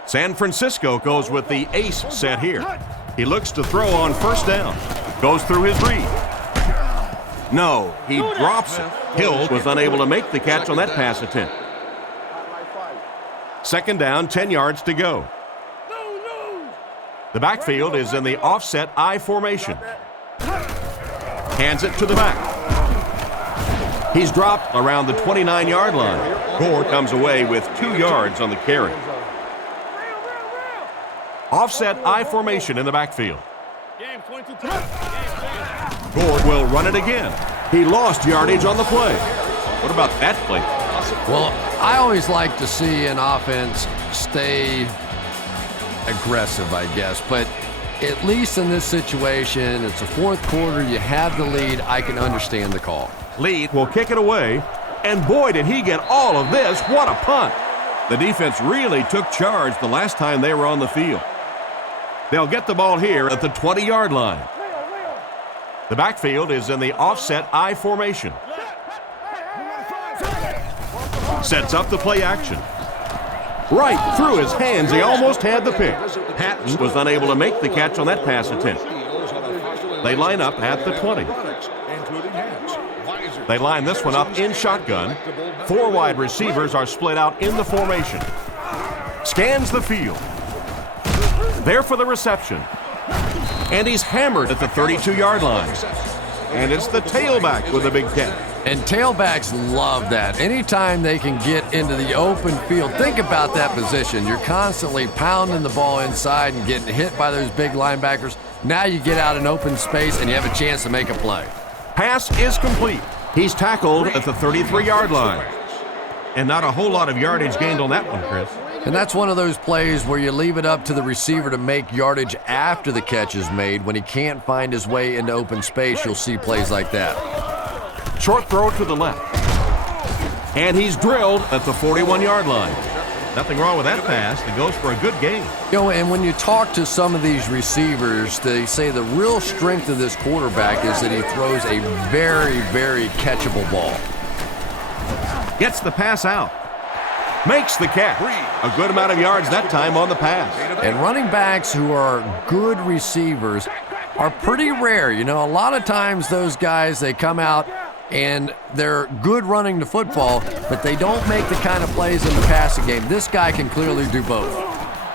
San Francisco goes with the ace set here. He looks to throw on first down. Goes through his read. No, he drops it. Hill was unable to make the catch on that pass attempt. Second down, 10 yards to go. The backfield is in the offset I formation. Hands it to the back. He's dropped around the 29-yard line. Gore comes away with 2 yards on the carry. Offset I formation in the backfield. Gore will run it again. He lost yardage on the play. What about that play? Well, I always like to see an offense stay aggressive, I guess, but at least in this situation, it's the 4th quarter, you have the lead, I can understand the call. Lead will kick it away, and boy, did he get all of this. What a punt. The defense really took charge the last time they were on the field. They'll get the ball here at the 20-yard line. The backfield is in the offset I formation. Sets up the play action. Right through his hands, he almost had the pick. Hatton was unable to make the catch on that pass attempt. They line up at the 20. They line this one up in shotgun. 4 wide receivers are split out in the formation. Scans the field. There for the reception. And he's hammered at the 32-yard line. And it's the tailback with a big catch. And tailbacks love that. Anytime they can get into the open field, think about that position. You're constantly pounding the ball inside and getting hit by those big linebackers. Now you get out in open space and you have a chance to make a play. Pass is complete. He's tackled at the 33-yard line. And not a whole lot of yardage gained on that one, Chris. And that's one of those plays where you leave it up to the receiver to make yardage after the catch is made. When he can't find his way into open space, you'll see plays like that. Short throw to the left. And he's drilled at the 41-yard line. Nothing wrong with that pass. It goes for a good gain. You know, and when you talk to some of these receivers, they say the real strength of this quarterback is that he throws a very, very catchable ball. Gets the pass out. Makes the catch. A good amount of yards that time on the pass. And running backs who are good receivers are pretty rare. You know, a lot of times those guys, they come out and they're good running the football, but they don't make the kind of plays in the passing game. This guy can clearly do both.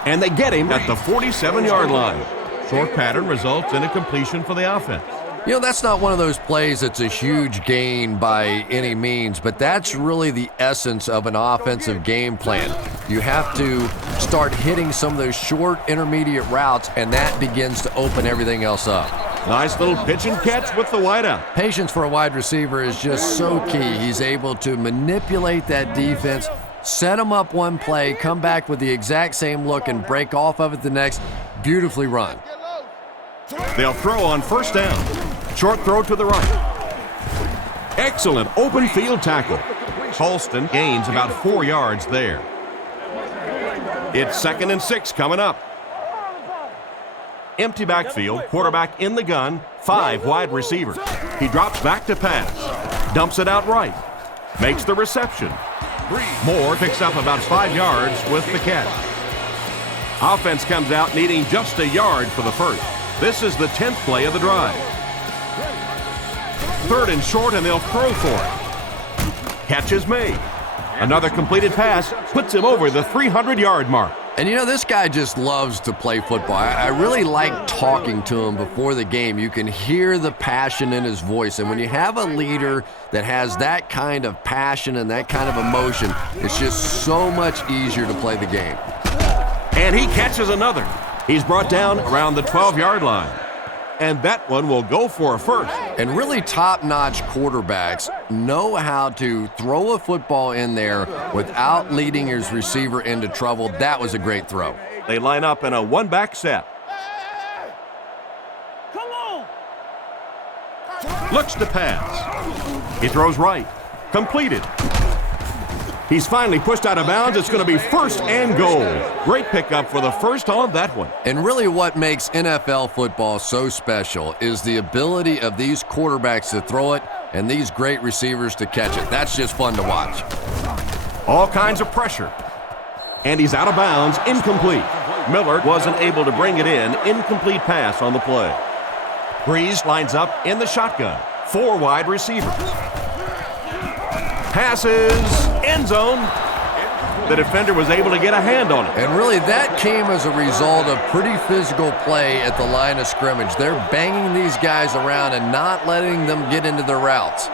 And they get him at the 47-yard line. Short pattern results in a completion for the offense. You know, that's not one of those plays that's a huge gain by any means, but that's really the essence of an offensive game plan. You have to start hitting some of those short intermediate routes, and that begins to open everything else up. Nice little pitch and catch with the wideout. Patience for a wide receiver is just so key. He's able to manipulate that defense, set them up one play, come back with the exact same look, and break off of it the next. Beautifully run. They'll throw on first down. Short throw to the right. Excellent open field tackle. Holston gains about 4 yards there. It's 2nd and 6 coming up. Empty backfield, quarterback in the gun, 5 wide receivers. He drops back to pass. Dumps it out right. Makes the reception. Moore picks up about 5 yards with the catch. Offense comes out needing just a yard for the first. This is the 10th play of the drive. 3rd and short, and they'll throw for it. Catch is made. Another completed pass puts him over the 300-yard mark. And you know, this guy just loves to play football. I really like talking to him before the game. You can hear the passion in his voice. And when you have a leader that has that kind of passion and that kind of emotion, it's just so much easier to play the game. And he catches another. He's brought down around the 12-yard line. And that one will go for a first. And really top-notch quarterbacks know how to throw a football in there without leading his receiver into trouble. That was a great throw. They line up in a one-back set. Come on! Looks to pass. He throws right. Completed. He's finally pushed out of bounds. It's going to be 1st and goal. Great pickup for the first on that one. And really what makes NFL football so special is the ability of these quarterbacks to throw it and these great receivers to catch it. That's just fun to watch. All kinds of pressure. And he's out of bounds, incomplete. Miller wasn't able to bring it in. Incomplete pass on the play. Breeze lines up in the shotgun. 4 wide receivers. Passes, end zone. The defender was able to get a hand on it. And really that came as a result of pretty physical play at the line of scrimmage. They're banging these guys around and not letting them get into their routes.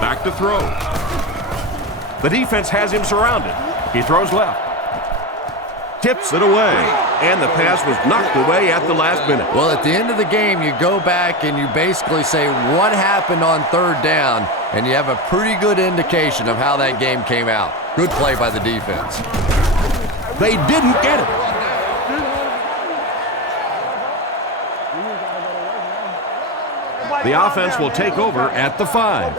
Back to throw. The defense has him surrounded. He throws left. Tips it away. And the pass was knocked away at the last minute. Well, at the end of the game, you go back and you basically say what happened on 3rd down, and you have a pretty good indication of how that game came out. Good play by the defense. They didn't get it. The offense will take over at the 5.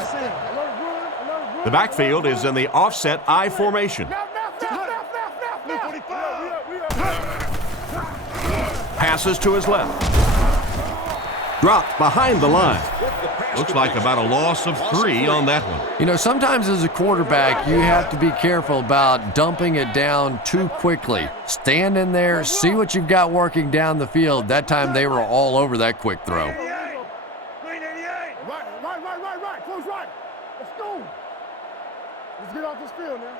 The backfield is in the offset I formation. Passes to his left. Dropped behind the line. Looks like about a loss of 3 on that one. You know, sometimes as a quarterback, you have to be careful about dumping it down too quickly. Stand in there, see what you've got working down the field. That time they were all over that quick throw. Right. Close right. Let's go. Let's get off this field now.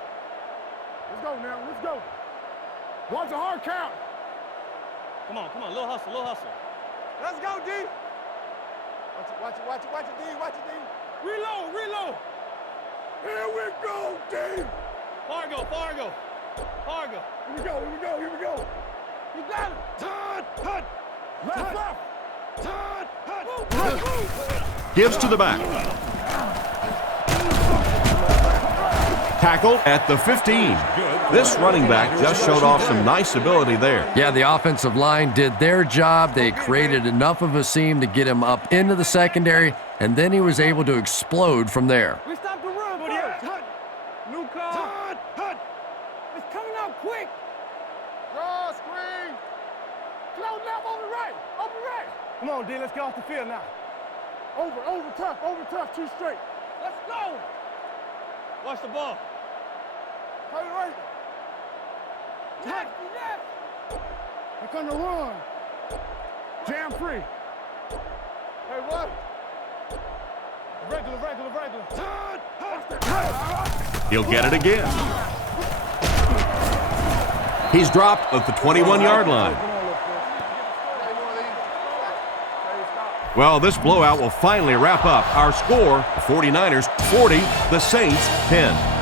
Let's go now. Let's go. Watch a hard count. Come on. Little hustle. Let's go, D. Watch it, D. Watch it, D. Reload. Here we go, D. Fargo. Here we go. You got it. Hut. Left. Gives to the back. Tackle at the 15. This running back just showed off some nice ability there. Yeah, the offensive line did their job. They created enough of a seam to get him up into the secondary, and then he was able to explode from there. We stopped the run. Hut. New call. Hut. It's coming out quick. Draw screen. Close left, over right. Come on, D, let's get off the field now. Over tough, 2 straight. Let's go. Watch the ball. Play right. Left. Here come the run. Jam free. Hey, what? Regular. He'll get it again. He's dropped at the 21-yard line. Well, this blowout will finally wrap up. Our score, the 49ers 40, the Saints 10.